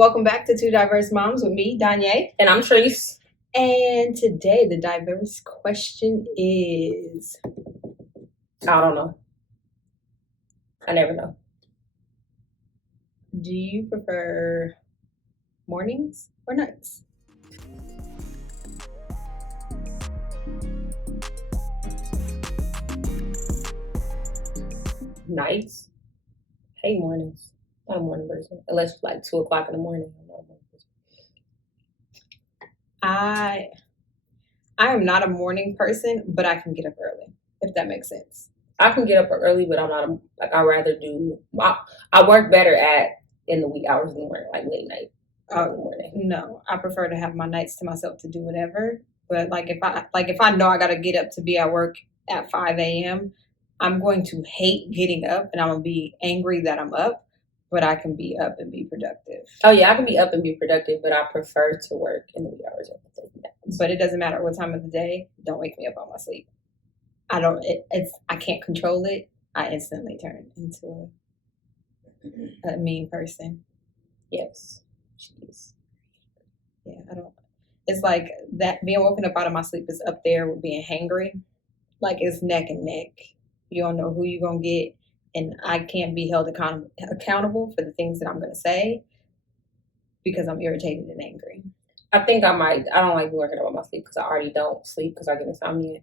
Welcome back to Two Diverse Moms with me, Danye. And I'm Treese. And today the diverse question is... I don't know. I never know. Do you prefer mornings or nights? Nights? Hate mornings. Not a morning person. Unless it's like 2 o'clock in the morning. I'm not a morning person. I am not a morning person, but I can get up early, if that makes sense. I can get up early, but I'm not I rather do, I work better in the wee hours in the morning, like late night. In the morning. No, I prefer to have my nights to myself to do whatever. But if I know I got to get up to be at work at 5 a.m., I'm going to hate getting up and I'm going to be angry that I'm up, but I can be up and be productive. Oh yeah, I can be up and be productive, but I prefer to work in the wee hours of the day. But it doesn't matter what time of the day. Don't wake me up on my sleep. I can't control it. I instantly turn into a mean person. Yes, she is. Yeah, I don't. It's like that being woken up out of my sleep is up there with being hangry. Like it's neck and neck. You don't know who you're gonna get, and I can't be held accountable for the things that I'm gonna say because I'm irritated and angry. I think I don't like working up on my sleep because I already don't sleep because I get insomnia.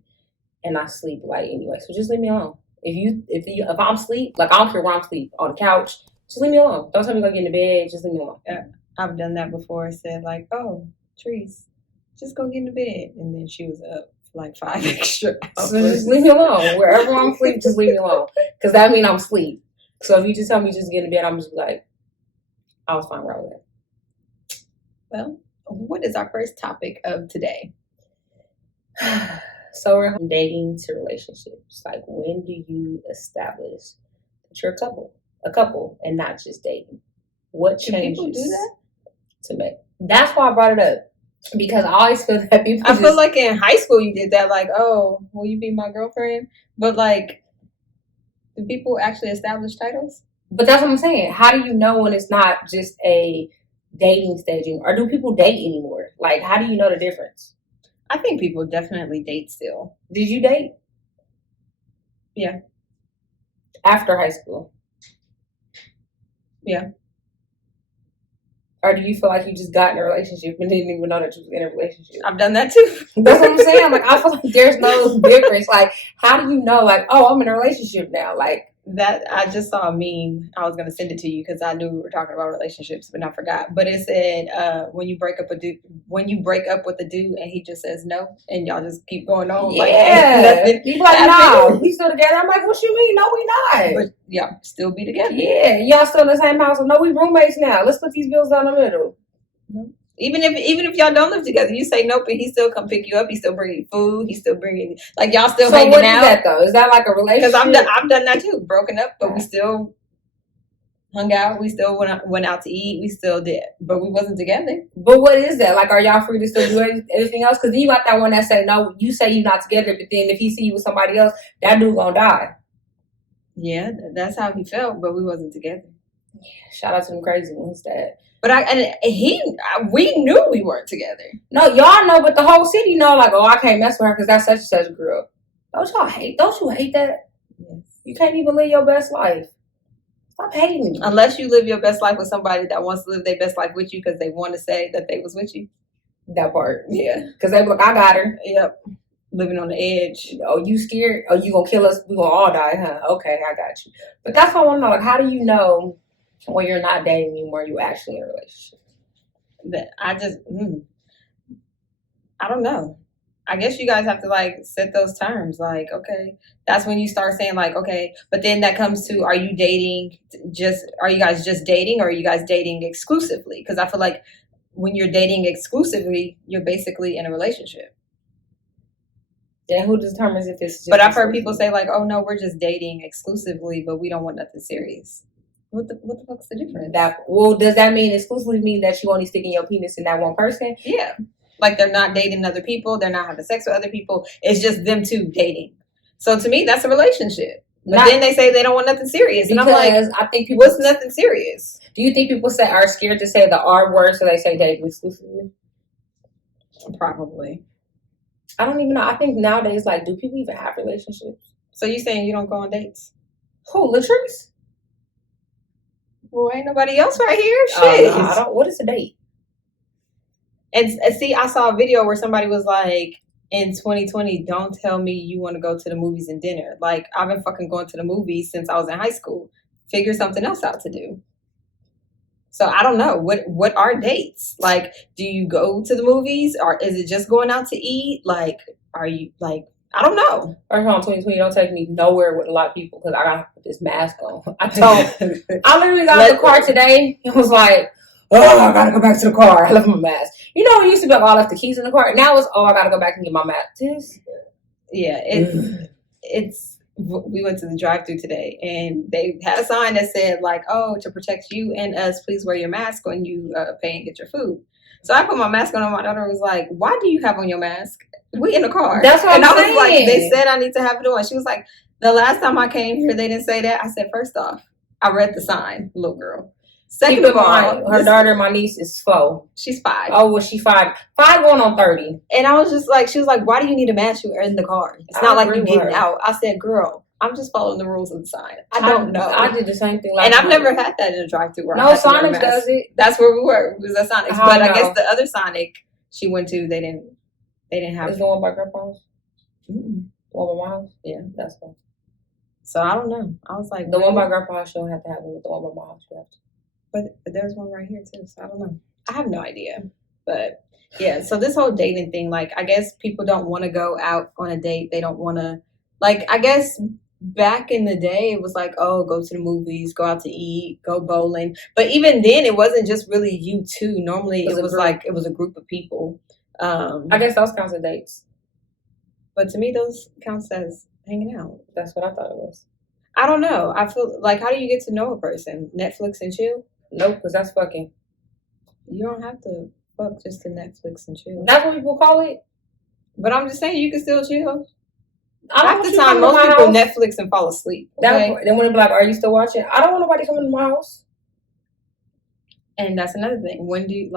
And I sleep light anyway, so just leave me alone. If I'm asleep, like I don't care where I'm asleep, on the couch, just leave me alone. Don't tell me to go get in the bed, just leave me alone. Yeah, I've done that before. Said like, "Oh, Treese, just go get in the bed," and then she was up for like 5 extra hours. So just leave me alone. Wherever I'm asleep, just leave me alone, because that means I'm asleep. So if you just tell me just get in the bed, I'm just like, I was fine right with that. Well, what is our first topic of today? So we're from dating to relationships. Like, when do you establish that you're a couple, and not just dating? What changes? Do people do that? To me, that's why I brought it up, because I always feel that people. I feel like in high school you did that. Like, oh, will you be my girlfriend? But like, do people actually establish titles? But that's what I'm saying. How do you know when it's not just a dating staging, or do people date anymore? Like, how do you know the difference? I think people definitely date still. Did you date? Yeah. After high school? Yeah. Or do you feel like you just got in a relationship and didn't even know that you was in a relationship? I've done that too. That's what I'm saying. Like, I feel like there's no difference. Like, how do you know, like, oh, I'm in a relationship now? Like, that I just saw a meme. I was gonna send it to you because I knew we were talking about relationships, but I forgot. But it said when you break up with a dude and he just says no, and y'all just keep going on. Yeah, like, people like, no, we still together. I'm like, what you mean? No, we not. But y'all still be together. Yeah, y'all still in the same house. No, we roommates now. Let's put these bills down the middle. No. Even if y'all don't live together, you say nope, and he still come pick you up. He still bringing food. He still bringing, like, y'all still hanging out. So what is that though? Is that like a relationship? Because I've done that too. Broken up, but we still hung out. We still went out to eat. We still did, but we wasn't together. But what is that? Like, are y'all free to still do anything else? Because then you got that one that say no. You say you're not together, but then if he see you with somebody else, that dude gonna die. Yeah, that's how he felt, but we wasn't together. Yeah, shout out to them crazy ones that. But we knew we weren't together. No, y'all know, but the whole city know, like, oh, I can't mess with her because that's such and such a girl. Don't you hate that? Yes. You can't even live your best life. Stop hating me. Unless you live your best life with somebody that wants to live their best life with you because they want to say that they was with you. That part. Yeah. Because they be like, I got her. Yep. Living on the edge. Oh, you scared? Oh, you gonna kill us? We gonna all die, huh? Okay, I got you. But that's what I want to know. Like, how do you know when you're not dating anymore, you actually in a relationship? That I don't know. I guess you guys have to like set those terms. Like, okay, that's when you start saying like, okay, but then that comes to, are you guys just dating, or are you guys dating exclusively? Because I feel like when you're dating exclusively, you're basically in a relationship. Then who determines if it's just But I've heard people say like, oh no, we're just dating exclusively, but we don't want nothing serious. What the fuck's the difference? Does that mean exclusively mean that you only sticking your penis in that one person? Yeah. Like, they're not dating other people. They're not having sex with other people. It's just them two dating. So to me, that's a relationship. But then they say they don't want nothing serious. And I'm like, I think people, what's nothing serious? Do you think people are scared to say the R word, so they say dating exclusively? Probably. I don't even know. I think nowadays, like, do people even have relationships? So you saying you don't go on dates? Who, Latrice? Well, ain't nobody else right here. Shit. No, I don't. What is a date? And see, I saw a video where somebody was like, in 2020, don't tell me you want to go to the movies and dinner. Like, I've been fucking going to the movies since I was in high school. Figure something else out to do. So I don't know. What are dates? Like, do you go to the movies, or is it just going out to eat? Like, are you like, I don't know. First of all, 2020, don't take me nowhere with a lot of people because I got to put this mask on. I literally got in the car today and was like, oh, I got to go back to the car. I left my mask. You know, it used to be like, oh, I left the keys in the car. Now it's, oh, I got to go back and get my mask. Yeah, it's. We went to the drive-thru today, and they had a sign that said, like, oh, to protect you and us, please wear your mask when you pay and get your food. So I put my mask on, and my daughter was like, why do you have on your mask? We in the car. That's what I'm saying. And I was like, they said I need to have it on. She was like, the last time I came here, they didn't say that. I said, first off, I read the sign, little girl. Second of all, her daughter, my niece, is 4. She's 5. Oh, well, she's 5. 5 going on 30. And I was just like, she was like, why do you need a mask? You are in the car. It's not like you getting out. I said, girl, I'm just following the rules of the sign. I don't know. I did the same thing. And I've never had that in a drive-thru. No, Sonic does it. That's where we were. It was at Sonic's. But I guess the other Sonic she went to, they didn't have. Is the one by Grandpa's? Mm-hmm. The one by my house? Yeah, that's one. So I don't know. I was like, the one by Grandpa's, she don't have to have it. The one by my house, you have to. But there's one right here too. So I don't know. I have no idea. But yeah, so this whole dating thing, like, I guess people don't want to go out on a date. They don't want to, like, I guess back in the day, it was like, oh, go to the movies, go out to eat, go bowling. But even then, it wasn't just really you two. Normally, it was like, it was a group of people. I guess those counts as dates. But to me, those counts as hanging out. That's what I thought it was. I don't know. I feel like, how do you get to know a person? Netflix and chill? Nope, because that's fucking. You don't have to fuck just to Netflix and chill. That's what people call it? But I'm just saying, you can still chill. Half the time, most people Netflix and fall asleep. Okay? Then when they be like, are you still watching? I don't want nobody coming to my house. And that's another thing. When do you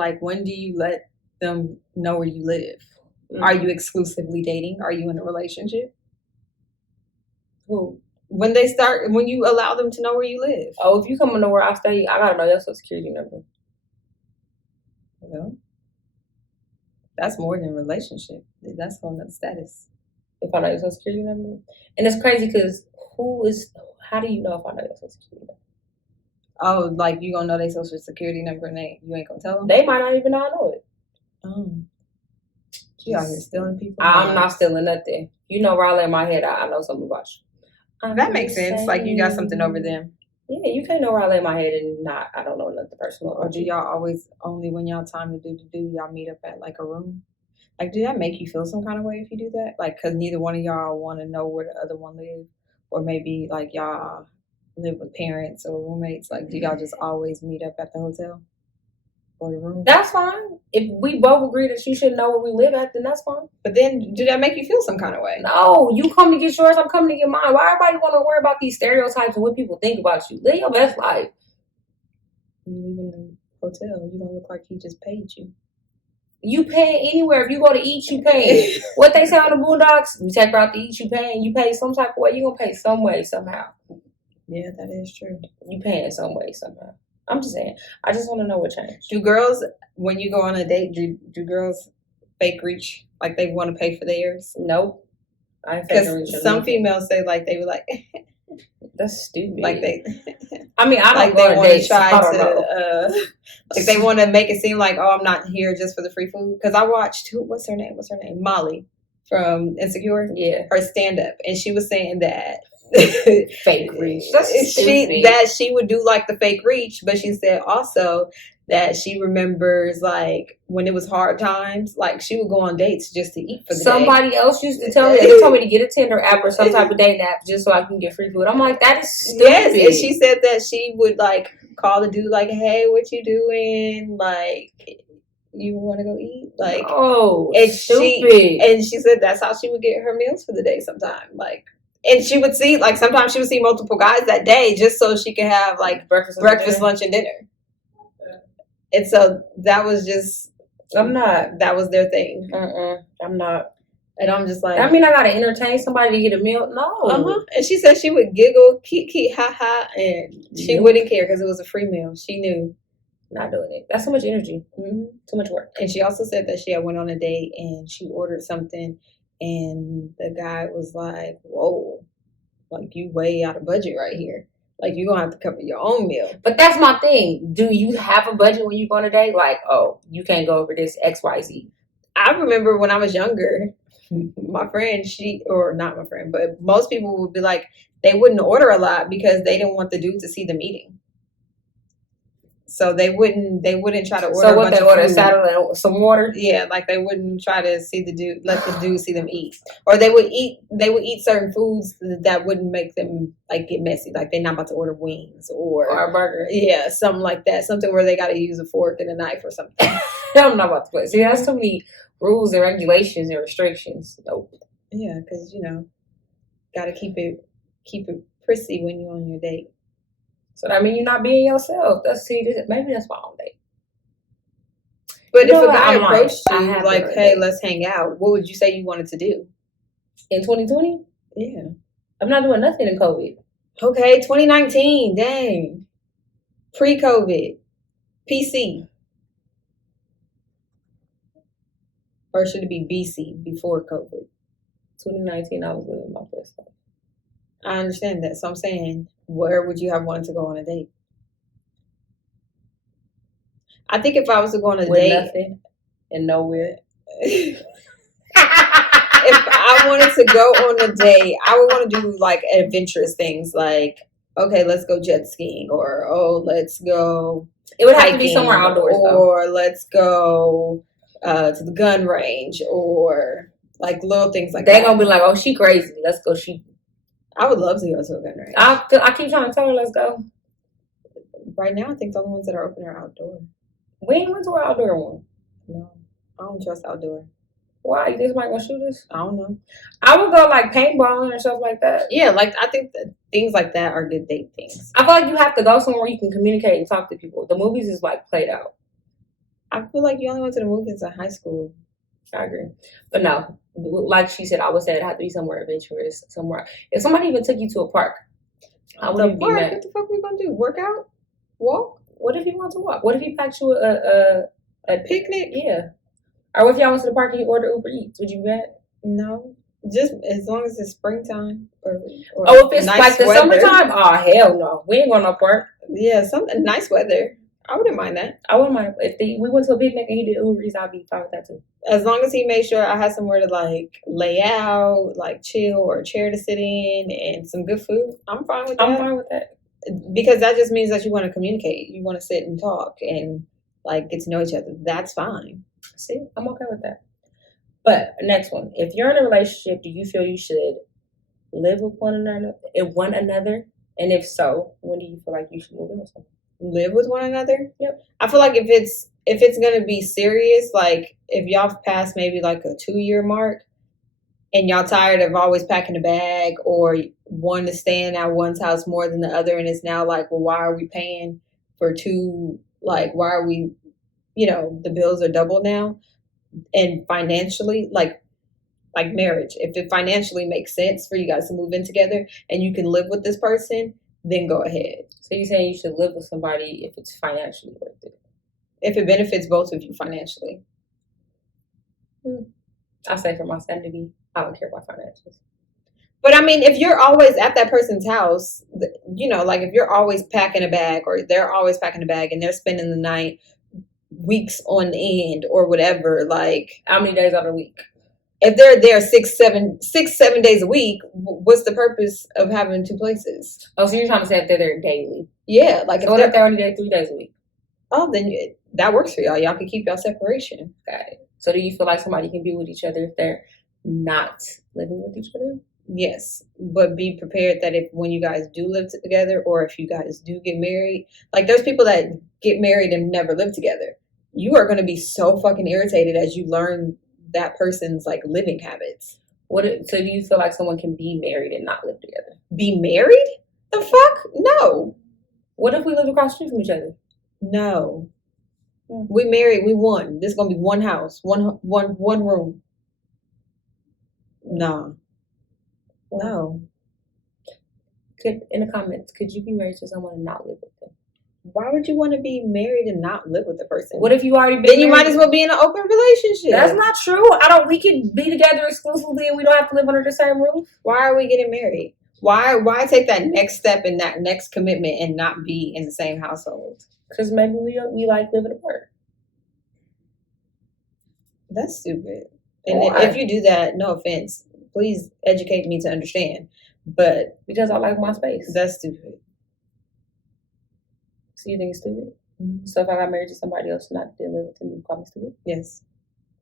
let them know where you live? Mm-hmm. Are you exclusively dating? Are you in a relationship? Who? When you allow them to know where you live. Oh, if you come to know where I stay, I gotta know your social security number. Well, that's more than a relationship. That's a whole nother status. If I know your social security number. And it's crazy because how do you know if I know your social security number? Oh, like you gonna know their social security number and you ain't gonna tell them? They might not even know I know it. Oh. You out here stealing people? I'm not stealing nothing. You know where I lay my head, I know something about you. That makes sense. Like you got something over them. Yeah, you can't know where I lay my head and I don't know another person. Or do y'all always, only when y'all time to do, y'all meet up at like a room? Like, do that make you feel some kind of way if you do that? Like, because neither one of y'all want to know where the other one lives? Or maybe like y'all live with parents or roommates. Like, do y'all just always meet up at the hotel? Or the room? That's fine. If we both agree that you should know where we live at, then that's fine. But then, do that make you feel some kind of way? No, you come to get yours, I'm coming to get mine. Why everybody want to worry about these stereotypes and what people think about you? Live your best life. You live in the hotel, you don't look like he just paid you. You pay anywhere. If you go to eat, you pay. What they say on the Boondocks, you take her out to eat, you pay, and you pay some type of way. You're going to pay some way, somehow. Yeah, that is true. You pay in some way, somehow. I'm just saying. I just want to know what changed. Do girls, when you go on a date, do girls fake reach? Like they want to pay for theirs? Nope. I ain't fake reach. Because some females say like they were like... That's stupid. Like they... I mean, I don't like go they on dates. Try to, like they want to make it seem like, oh, I'm not here just for the free food. Because I watched, what's her name? Molly from Insecure. Yeah. Her stand-up. And she was saying that... fake reach. She would do like the fake reach, but she said also that she remembers like when it was hard times, like she would go on dates just to eat for the Somebody else used to tell me, they told me to get a Tinder app or some type of dating app just so I can get free food. I'm like, that is stupid. Yes, and she said that she would like call the dude like, hey, what you doing? Like, you want to go eat? Like, oh, and stupid. She said that's how she would get her meals for the day sometime. Like, And she would see, like, sometimes she would see multiple guys that day just so she could have, like, breakfast lunch, and dinner. And so that was just, that was their thing. I'm not. And I'm just like, I mean, I gotta entertain somebody to get a meal. No. And she said she would giggle, keep, ha ha, and she wouldn't care because it was a free meal. She knew. Not doing it. That's so much energy. Too much work. And she also said that she had went on a date and she ordered something, and the guy was like, "Whoa, like you way out of budget right here. Like you're gonna have to cover your own meal." But that's my thing. Do you have a budget when you go on a date? Like, oh, you can't go over this XYZ. I remember when I was younger, my friend, or not my friend, but most people would be like, they wouldn't order a lot because they didn't want the dude to see them eating. So they wouldn't try to order. So what, they order salad and some water? Yeah, like they wouldn't try to see let the dude see them eat. Or they would eat certain foods that wouldn't make them like get messy. Like they're not about to order wings or a burger. Yeah, something like that. Something where they got to use a fork and a knife or something. I'm not about to play. See, that's too many rules and regulations and restrictions. Nope. Yeah, because got to keep it prissy when you're on your date. So that means you're not being yourself. Maybe that's why I don't date. But if a guy approached you like, "Hey, let's hang out," what would you say you wanted to do? In 2020? Yeah. I'm not doing nothing in COVID. Okay, 2019. Dang. Pre-COVID. PC. Or should it be BC, before COVID? 2019, I was living my best life. I understand that. So I'm saying, where would you have wanted to go on a date? I think if I was to go on a date, nothing and nowhere. If I wanted to go on a date, I would want to do like adventurous things, like, okay, let's go jet skiing, or let's go. It would have to be somewhere outdoors, or let's go to the gun range, or like little things like that. They're gonna be like, "Oh, she crazy. Let's go shoot." I would love to go to a gun range. I keep trying to tell her, let's go. Right now, I think the only ones that are open are outdoor. We ain't went to an outdoor one. No, I don't trust outdoor. Why? You think somebody gonna shoot us? I don't know. I would go like paintballing or stuff like that. Yeah, like I think that things like that are good date things. I feel like you have to go somewhere where you can communicate and talk to people. The movies is like played out. I feel like you only went to the movies in high school. I agree. But no, like she said, I would say it had to be somewhere adventurous, somewhere. If somebody even took you to a park, I wouldn't be mad. What the fuck are we gonna do? Work out? Walk? What if you want to walk? What if he packed you a picnic? Yeah. Or what if y'all went to the park and you order Uber Eats? Would you be mad? No. Just as long as it's springtime or if it's nice like the weather. Summertime? Oh, hell no. We ain't going to no park. Yeah, something nice weather. I wouldn't mind that. I wouldn't mind. If we went to a picnic and he did Uber Eats, I'd be fine with that too. As long as he made sure I had somewhere to like lay out, like chill, or a chair to sit in, and some good food, I'm fine with that. I'm fine with that. Because that just means that you want to communicate. You want to sit and talk and like get to know each other. That's fine. See, I'm okay with that. But next one, if you're in a relationship, do you feel you should live with one another? And if so, when do you feel like you should move in with someone? Live with one another? Yep. I feel like if it's gonna be serious, like if y'all passed maybe like a 2-year mark, and y'all tired of always packing a bag, or one to stay in at one's house more than the other, and it's now like, well, why are we paying for two? Like, why are we, the bills are double now, and financially, like marriage, if it financially makes sense for you guys to move in together and you can live with this person, then go ahead. So you're saying you should live with somebody if it's financially worth it? If it benefits both of you financially. I say for my sanity, I don't care about finances. But I mean, if you're always at that person's house, like if you're always packing a bag, or they're always packing a bag and they're spending the night weeks on end or whatever, like how many days out of the week? If they're there 6-7 days a week, what's the purpose of having two places? Oh, so you're trying to say if they're there daily? Yeah, like so if they're only there 3 days a week? Oh, then that works for y'all. Y'all can keep y'all separation. Okay. So do you feel like somebody can be with each other if they're not living with each other? Yes, but be prepared that if when you guys do live together, or if you guys do get married, like there's people that get married and never live together. You are going to be so fucking irritated as you learn that person's like living habits. So do you feel like someone can be married and not live together? Be married? The fuck? No. What if we lived across the street from each other? No. We married, we won. This is gonna be one house, one room. Nah. No. In the comments, could you be married to someone and not live with them? Why would you want to be married and not live with the person? What if you already been Then you married? might as well be in an open relationship. That's not true. We can be together exclusively and we don't have to live under the same roof. Why are we getting married? Why take that next step and that next commitment and not be in the same household? Because maybe we like living apart. That's stupid. And if you do that, no offense, please educate me to understand. But because I like my space. That's stupid. So you think it's stupid? Mm-hmm. So if I got married to somebody else and I didn't live with them, you call me stupid? Yes.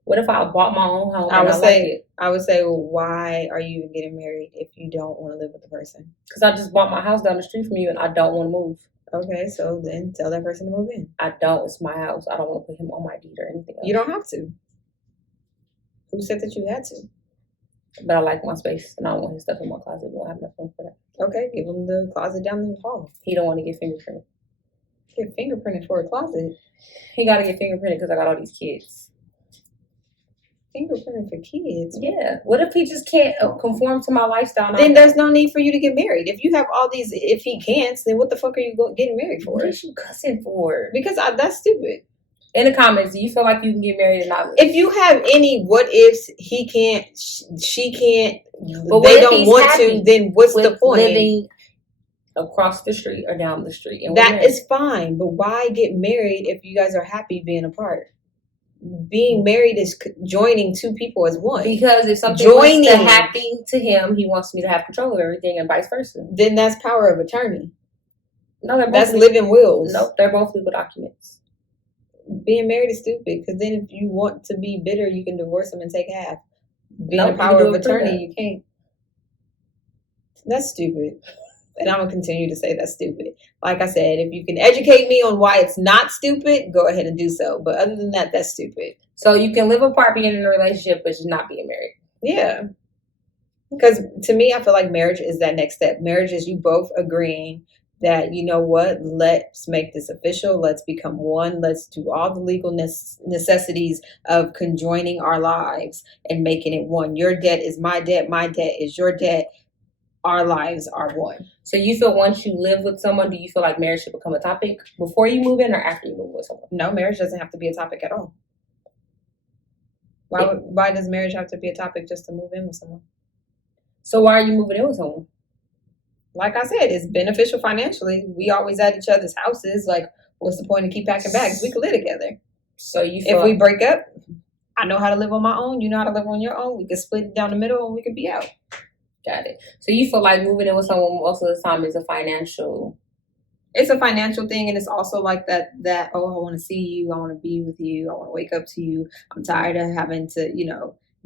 What if I bought my own home? I would say, well, why are you even getting married if you don't want to live with the person? Because I just bought my house down the street from you and I don't want to move. Okay, so then tell that person to move in. I don't. It's my house. I don't want to put him on my deed or anything else. You don't have to. Who said that you had to? But I like my space and I don't want his stuff in my closet. We don't have enough room for that. Okay, give him the closet down in the hall. He don't want to get fingerprinted. Get fingerprinted for a closet? He got to get fingerprinted because I got all these kids. Fingerprinted for kids? Yeah. What if he just can't conform to my lifestyle? Then there's no need for you to get married. If you have all these, if he can't, then what the fuck are you getting married for? What is you cussing for? Because that's stupid. In the comments, do you feel like you can get married or not? If you have any what ifs, he can't, she can't, but they don't want to, then what's the point? Living across the street or down the street. And that is fine, but why get married if you guys are happy being apart? Being married is joining two people as one. Because if something was to happen to him, he wants me to have control of everything and vice versa. Then that's power of attorney. No, that's living wills. Nope, they're both legal documents. Being married is stupid because then if you want to be bitter, you can divorce them and take half. Being a power of attorney, you can't. That's stupid. And I'm going to continue to say that's stupid. Like I said, if you can educate me on why it's not stupid, go ahead and do so. But other than that, that's stupid. So you can live apart being in a relationship, but just not being married. Yeah. Because to me, I feel like marriage is that next step. Marriage is you both agreeing that, you know what, let's make this official. Let's become one. Let's do all the legal necessities of conjoining our lives and making it one. Your debt is my debt. My debt is your debt. Our lives are one. So you feel once you live with someone, do you feel like marriage should become a topic before you move in or after you move with someone? No, marriage doesn't have to be a topic at all. Why does marriage have to be a topic just to move in with someone? So why are you moving in with someone? Like I said, it's beneficial financially. We always at each other's houses. Like, what's the point of keep packing bags? We could live together. So if we break up, I know how to live on my own. You know how to live on your own. We can split it down the middle and we can be out. Got it. So you feel like moving in with someone most of the time is a financial... It's a financial thing, and it's also like that, oh, I want to see you. I want to be with you. I want to wake up to you. I'm tired of having to,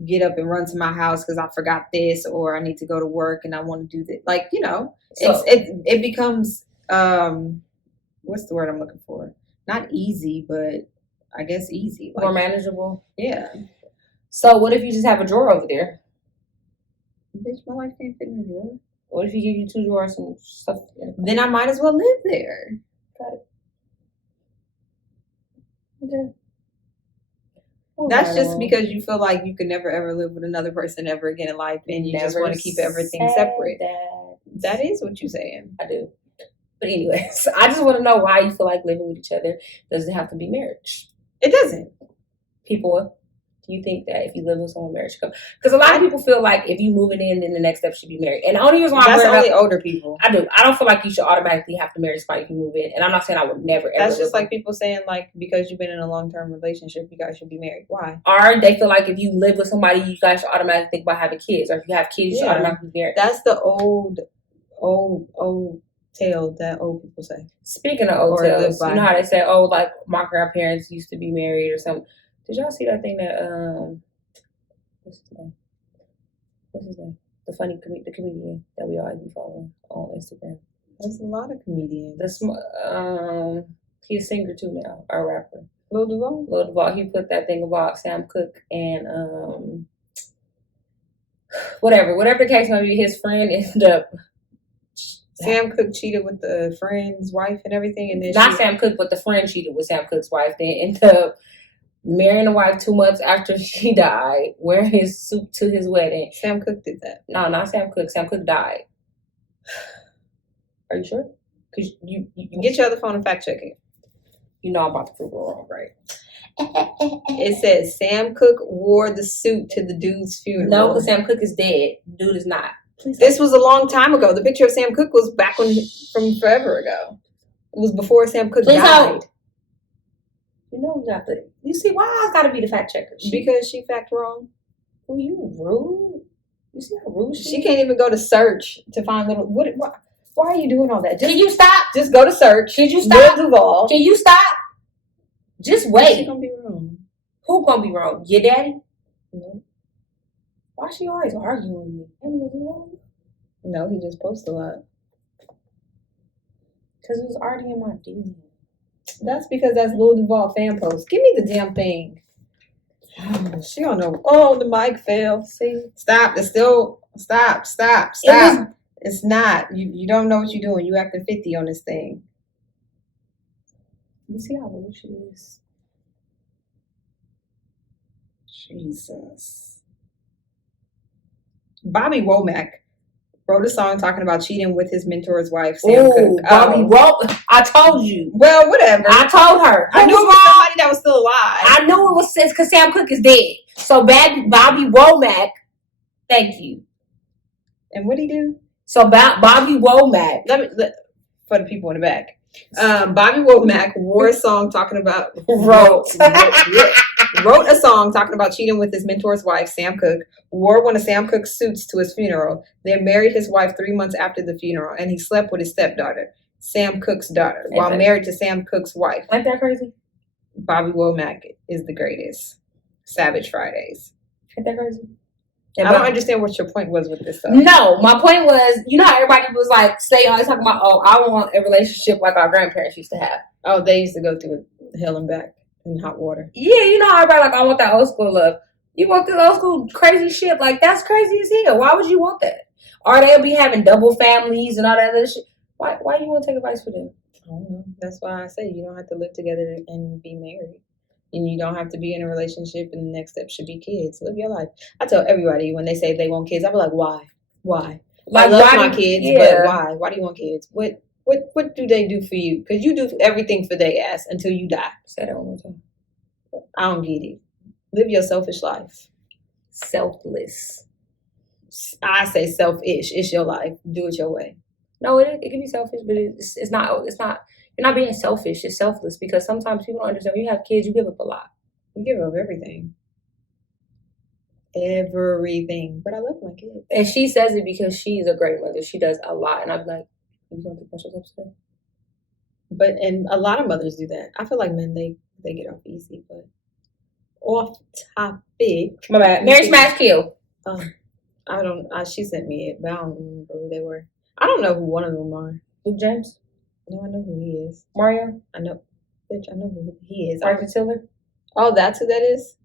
get up and run to my house because I forgot this, or I need to go to work and I want to do this. Like, so, it becomes, what's the word I'm looking for? Not easy, but I guess easy. More manageable? Yeah. So what if you just have a drawer over there? Bitch, my life can't fit in a drawer. What if you give you 2 drawers and stuff? Then I might as well live there. Got it. Okay. That's just because you feel like you could never ever live with another person ever again in life, and you just want to keep everything separate. That is what you're saying. I do. But anyways, I just want to know why you feel like living with each other doesn't have to be marriage. It doesn't. People, do you think that if you live with someone, marriage comes? Because a lot of people feel like if you moving in, then the next step should be married. And the only reason why that's only older people. I do. I don't feel like you should automatically have to marry somebody if you move in. And I'm not saying I would never ever. That's just like people saying like because you've been in a long-term relationship, you guys should be married. Why? Or they feel like if you live with somebody, you guys should automatically think about having kids. Or if you have kids, you should automatically be married. That's the old tale that old people say. Speaking of old tales, you know how they say, oh, like my grandparents used to be married or something. Did y'all see that thing that what's his name? The comedian that we all be following on Instagram. There's a lot of comedians. He's a singer too now, a rapper. Lil Duval. He put that thing about Sam Cooke and whatever the case may be, his friend ended up. Sam Cooke cheated with the friend's wife and everything, and then Not Sam Cooke, but the friend cheated with Sam Cooke's wife. Then ended up marrying the wife 2 months after she died, wearing his suit to his wedding. Sam Cooke did that. No, not Sam Cooke. Sam Cooke died. Are you sure? Because you get your other phone and fact check it. You know I'm about to prove it wrong, right? It says Sam Cooke wore the suit to the dude's funeral. No, because Sam Cooke is dead. Dude is not. Please. This was a long time ago. The picture of Sam Cooke was back from forever ago. It was before Sam Cooke died. You know we got the. You see why I got to be the fact checker? Because she fact wrong. Oh, you rude. You see how rude she can't even go to search to find little. Why are you doing all that? Can you stop? Just go to search. Can you stop? Duval. Can you stop? Just wait. She's gonna be wrong. Who gonna be wrong? Your daddy? No. Why she always arguing with me? No, he just posts a lot. Because it was already in my DM. That's because that's Lil Duval fan post. Give me the damn thing. She don't know. Oh, the mic fell. See? Stop. It's still. Stop. It's not. You don't know what you're doing. You acting 50 on this thing. You see how rude she is? Jesus. Bobby Womack wrote a song talking about cheating with his mentor's wife, Sam Cooke. Bobby Womack. I told you. Well, whatever. I told her. I knew it was somebody that was still alive. I knew it was because Sam Cooke is dead. So Bobby Womack, thank you. And what'd he do? So Bobby Womack. For the people in the back. Bobby Womack wore a song talking about wrote a song talking about cheating with his mentor's wife, Sam Cooke, wore one of Sam Cooke's suits to his funeral, then married his wife 3 months after the funeral, and he slept with his stepdaughter, Sam Cooke's daughter, while married to Sam Cooke's wife. Ain't that crazy? Bobby Womack is the greatest. Savage Fridays. Ain't that crazy? I don't understand what your point was with this stuff. No, my point was, you know how everybody was like, always talking about, oh, I want a relationship like our grandparents used to have. Oh, they used to go through hell and back in hot water. Yeah, you know how everybody like, I want that old school love. You want this old school crazy shit? Like, that's crazy as hell. Why would you want that? Or they'll be having double families and all that other shit. Why do you want to take advice from them? I don't know. That's why I say you don't have to live together and be married. And you don't have to be in a relationship, and the next step should be kids. Live your life. I tell everybody when they say they want kids, I be like, why? Like, I love my kids, but why? Why do you want kids? What do they do for you? Because you do everything for their ass until you die. Say that one more time. I don't get it. Live your selfish life. Selfless. I say selfish. It's your life. Do it your way. No, it can be selfish, but it's not. You're not being selfish. It's selfless because sometimes people don't understand. When you have kids, you give up a lot. You give up everything. Everything. But I love my kids. And she says it because she's a great mother. She does a lot. And I'm like, you don't think much of today? And a lot of mothers do that. I feel like men, they get off easy, but off topic. My bad. Mary Smash Kill. She sent me it, but I don't remember who they were. I don't know who one of them are. Luke James? No, I know who he is. Mario? I know. Bitch, I know who he is. Bryson Tiller? Oh, that's who that is?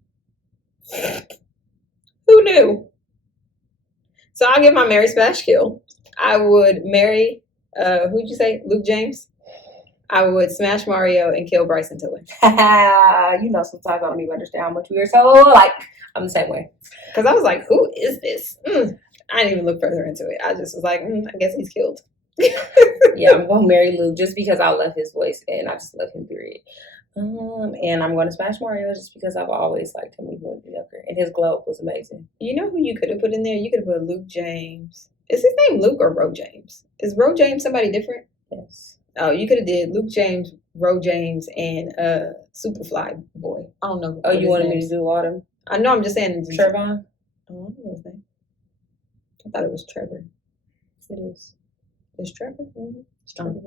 Who knew? So I'll give my Mary Smash Kill. I would marry, who'd you say? Luke James? I would smash Mario and kill Bryson Tiller. You know, sometimes I don't even understand how much we are so alike. I'm the same way. Because I was like, who is this? I didn't even look further into it. I just was like, I guess he's killed. Yeah, I'm going to marry Luke just because I love his voice and I just love him, period. And I'm going to smash Mario just because I've always liked him even when he was younger. And his glow up was amazing. You know who you could have put in there? You could have put Luke James. Is his name Luke or Ro James? Is Ro James somebody different? Yes. Oh, you could have did Luke James, Ro James, and Superfly Boy. I don't know. Oh, you wanted me to do Autumn? I know. I'm just saying. Trevon? Oh, I don't know his name. I thought it was Trevor. It is. It's Trevor? Mm-hmm. It's Trevor.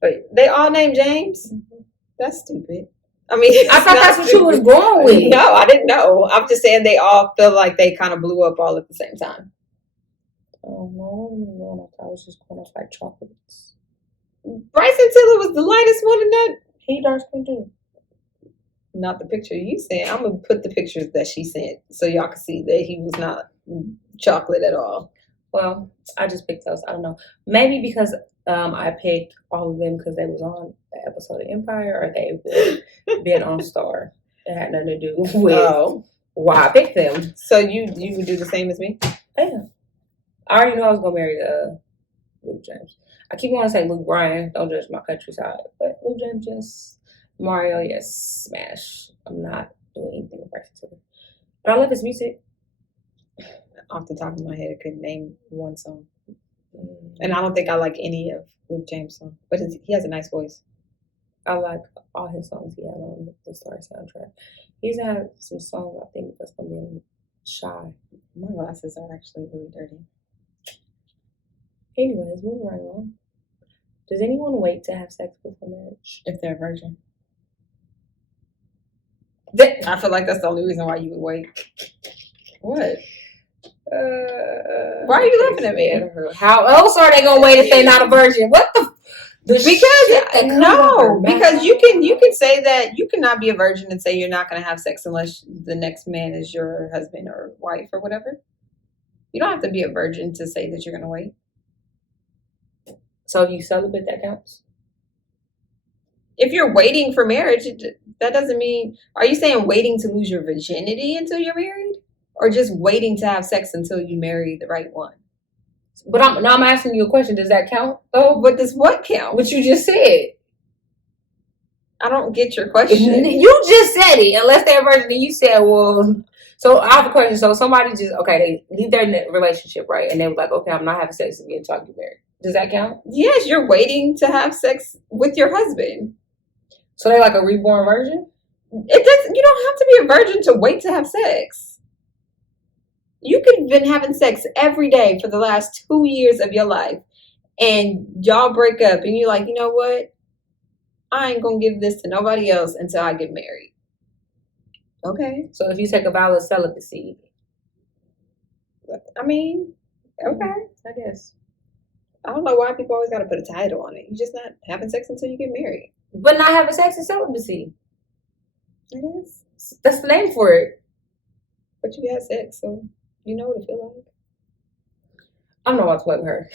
But they all named James? Mm-hmm. That's stupid. I mean, I thought that's what you was going with. No, I didn't know. I'm just saying they all feel like they kind of blew up all at the same time. Oh, no, I wasn't even going off. I was just going off like chocolates. Bryson Tiller was the lightest one in that. He dark skin too. Not the picture you sent. I'm going to put the pictures that she sent so y'all can see that he was not chocolate at all. Well, I just picked those. I don't know. Maybe because I picked all of them because they was on the episode of Empire or they would been on Star. It had nothing to do with why I picked them. So you would do the same as me? Yeah. I already knew I was gonna marry Luke James. I keep wanting to say Luke Bryan. Don't judge my countryside, but Luke James, yes. Mario, yes. Smash. I'm not doing anything with Bryson Tiller, but I love his music. Off the top of my head, I couldn't name one song, and I don't think I like any of Luke James' songs. But he has a nice voice. I like all his songs he had on the Star soundtrack. He's had some songs I think that's gonna be shy. My glasses are actually really dirty. Anyways, moving right along. Does anyone wait to have sex before marriage? If they're a virgin. I feel like that's the only reason why you would wait. What? Why are you laughing at me? How else are they gonna wait if they're not a virgin? What the? Because you can say that you cannot be a virgin and say you're not going to have sex unless the next man is your husband or wife or whatever. You don't have to be a virgin to say that you're going to wait. So if you celibate, that counts? If you're waiting for marriage, that doesn't mean... Are you saying waiting to lose your virginity until you're married? Or just waiting to have sex until you marry the right one? But I'm asking you a question. Does that count? Oh, but does what count? What you just said. I don't get your question. You just said it. Unless they're a virgin, and you said, well... So I have a question. So somebody just... Okay, they leave their relationship, right? And they were like, okay, I'm not having sex again until I get married. Does that count? Yes, you're waiting to have sex with your husband. So they're like a reborn virgin? It doesn't. You don't have to be a virgin to wait to have sex. You could have been having sex every day for the last 2 years of your life, and y'all break up, and you're like, you know what? I ain't gonna give this to nobody else until I get married. Okay. So if you take a vow of celibacy, I mean, okay, I guess. I don't know why people always got to put a title on it. You're just not having sex until you get married. But not having sex is celibacy. It is. That's the name for it. But you had sex, so you know what it feels like. I don't know what to play with her.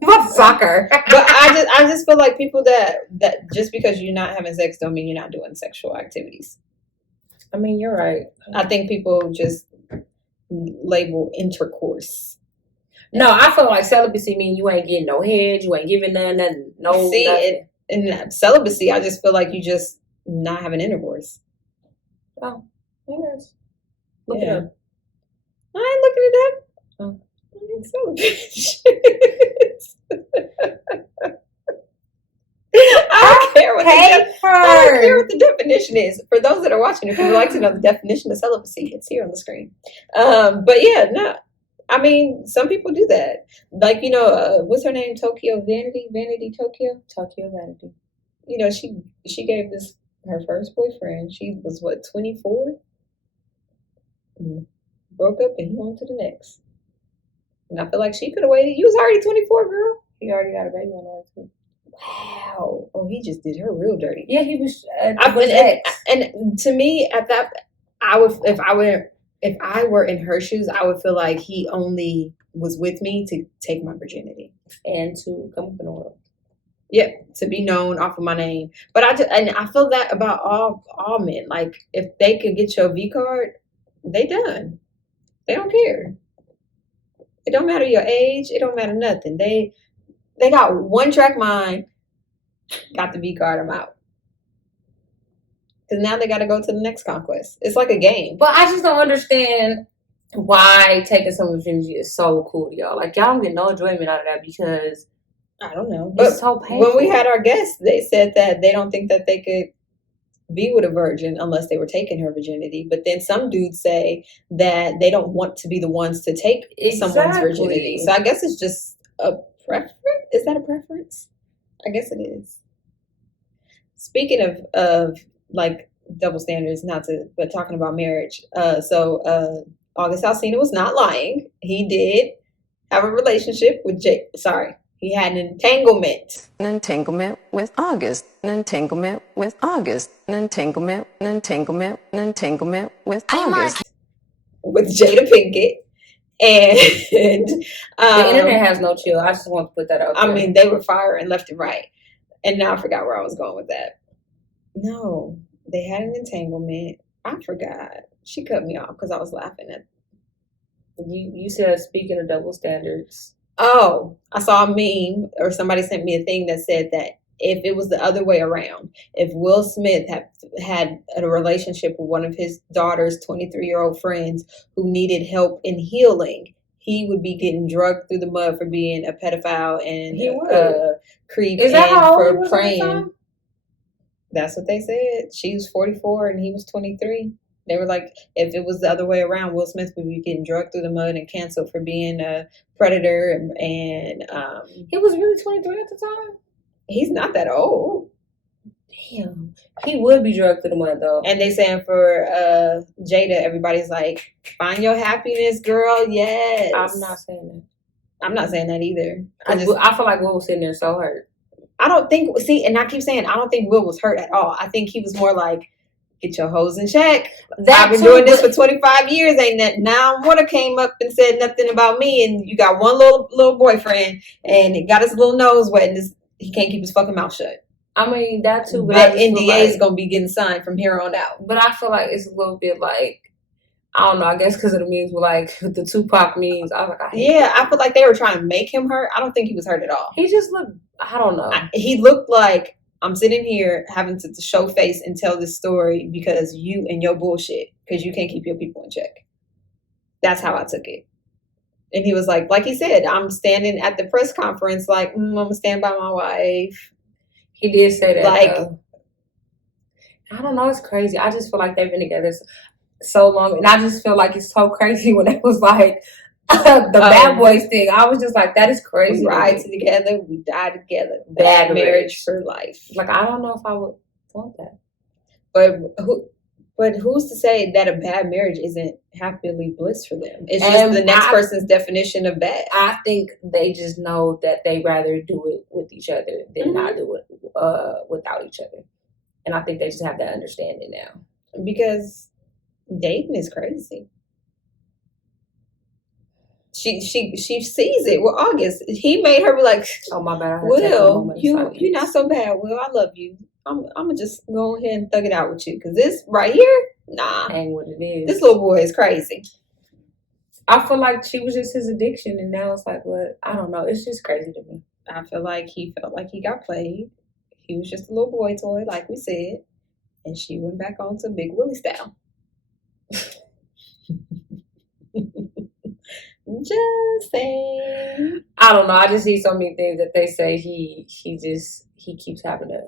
What soccer? But I just feel like people that just because you're not having sex don't mean you're not doing sexual activities. I mean, you're right. I think people just label intercourse. No, I feel like celibacy mean you ain't getting no head, you ain't giving nothing, no. See, nothing. In celibacy, I just feel like you just not having intercourse. Oh, yes. Look it up. I ain't looking it up. Oh. I don't care what the definition is. For those that are watching, if you would like to know the definition of celibacy, it's here on the screen. But yeah, no. I mean, some people do that. Like, you know, what's her name? Tokyo Vanity? Tokyo Vanity. You know, she gave this her first boyfriend. She was, 24? Broke up and he on to the next. And I feel like she could have waited. You was already 24, girl. He already got a baby on the way too. Wow. Oh, he just did her real dirty. Yeah, he was. And to me, at that, I would, if I were in her shoes, I would feel like he only was with me to take my virginity and to come up in the world. Yep, to be known off of my name. But I feel that about all men. Like, if they could get your V card, they done. They don't care. It don't matter your age. It don't matter nothing. They got one track mind. Got the V card. I'm out. Because now they got to go to the next conquest. It's like a game. But I just don't understand why taking someone's virginity is so cool to y'all. Like, y'all don't get no enjoyment out of that because I don't know. It's so painful. When we had our guests, they said that they don't think that they could be with a virgin unless they were taking her virginity. But then some dudes say that they don't want to be the ones to take someone's virginity. So I guess it's just a preference. Is that a preference? I guess it is. Speaking of like double standards, but talking about marriage. So August Alsina was not lying. He did have a relationship with Jake. Sorry. He had an entanglement. An entanglement with August. An entanglement with August. An entanglement. An entanglement. An entanglement with August. With Jada Pinkett. And The internet has no chill. I just want to put that out there. I mean, they were firing left and right. And now I forgot where I was going with that. No, they had an entanglement. I forgot. She cut me off because I was laughing at. You said, speaking of double standards. Oh, I saw a meme or somebody sent me a thing that said that if it was the other way around, if Will Smith had a relationship with one of his daughter's 23-year-old friends who needed help in healing, he would be getting drugged through the mud for being a pedophile and He would. creep. Is that how old he for was praying? That's what they said. She was 44 and he was 23. They were like, if it was the other way around, Will Smith would be getting drugged through the mud and canceled for being a predator. And he was really 23 at the time? He's not that old. Damn. He would be drugged through the mud, though. And they saying for Jada, everybody's like, find your happiness, girl. Yes. I'm not saying that. I'm not saying that either. I feel like Will was sitting there so hurt. I don't think, and I keep saying, I don't think Will was hurt at all. I think he was more like, get your hoes in check. I've been doing this for 25 years. Ain't that now Water came up and said nothing about me, and you got one little boyfriend, and it got his little nose wet, and he can't keep his fucking mouth shut. I mean, that too. But that NDA is gonna be getting signed from here on out. But I feel like it's a little bit like, I don't know. I guess because of the memes were like the Tupac memes. I was like, I feel like they were trying to make him hurt. I don't think he was hurt at all. He just looked. I don't know. He looked like, I'm sitting here having to show face and tell this story because you and your bullshit, because you can't keep your people in check. That's how I took it. And he was like he said, I'm standing at the press conference like, I'm going to stand by my wife. He did say that. Like, I don't know. It's crazy. I just feel like they've been together so long. And I just feel like it's so crazy when it was like, the Bad Boys thing. I was just like, that is crazy. We ride together, we die together. Bad marriage for life. Like, I don't know if I would want that. But who's to say that a bad marriage isn't happily bliss for them? It's just the next person's definition of bad. I think they just know that they rather do it with each other than not do it without each other. And I think they just have that understanding now. Because dating is crazy. She sees it with August. He made her be like, oh my bad, Will, you're not so bad. Will, I love you. I'm gonna just go ahead and thug it out with you, because this right here, nah, ain't what it is. This little boy is crazy. I feel like she was just his addiction, and now it's like, what? I don't know. It's just crazy to me. I feel like he felt like he got played. He was just a little boy toy, like we said, and she went back on to Big Willie style. Just saying. I don't know. I just see so many things that they say he keeps having to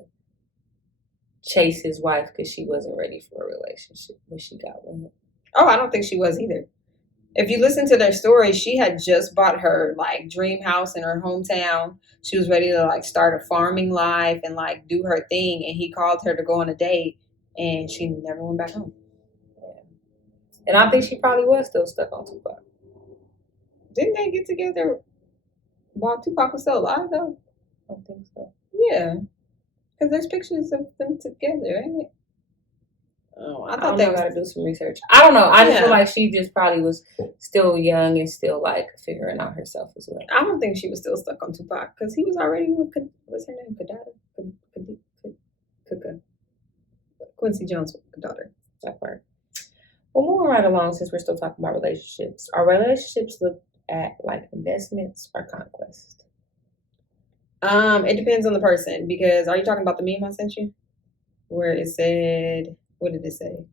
chase his wife because she wasn't ready for a relationship when she got with him. Oh, I don't think she was either. If you listen to their story, she had just bought her like dream house in her hometown. She was ready to like start a farming life and like do her thing, and he called her to go on a date, and she never went back home. Yeah. And I think she probably was still stuck on Tupac. Didn't they get together while Tupac was still alive, though? I don't think so. Yeah. Because there's pictures of them together, ain't it? Oh, I thought they got to do some research. I don't know. I just feel like she just probably was still young and still, like, figuring out herself as well. I don't think she was still stuck on Tupac because he was already with, what's her name? Quincy Jones' daughter. That part. Well, moving right along, since we're still talking about relationships. Are relationships looked at like investments or conquest? It depends on the person, because are you talking about the meme I sent you? Where it said, what did it say?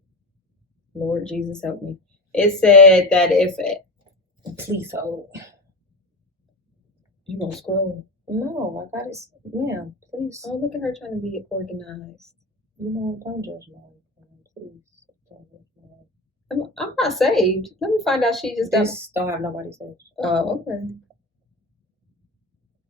Lord Jesus help me. It said that please hold. You gonna scroll? No, I got it. Ma'am, please. Oh, look at her trying to be organized. You know, don't judge me, please. Don't judge me. I'm not saved. Let me find out she just don't have nobody saved. Oh, okay.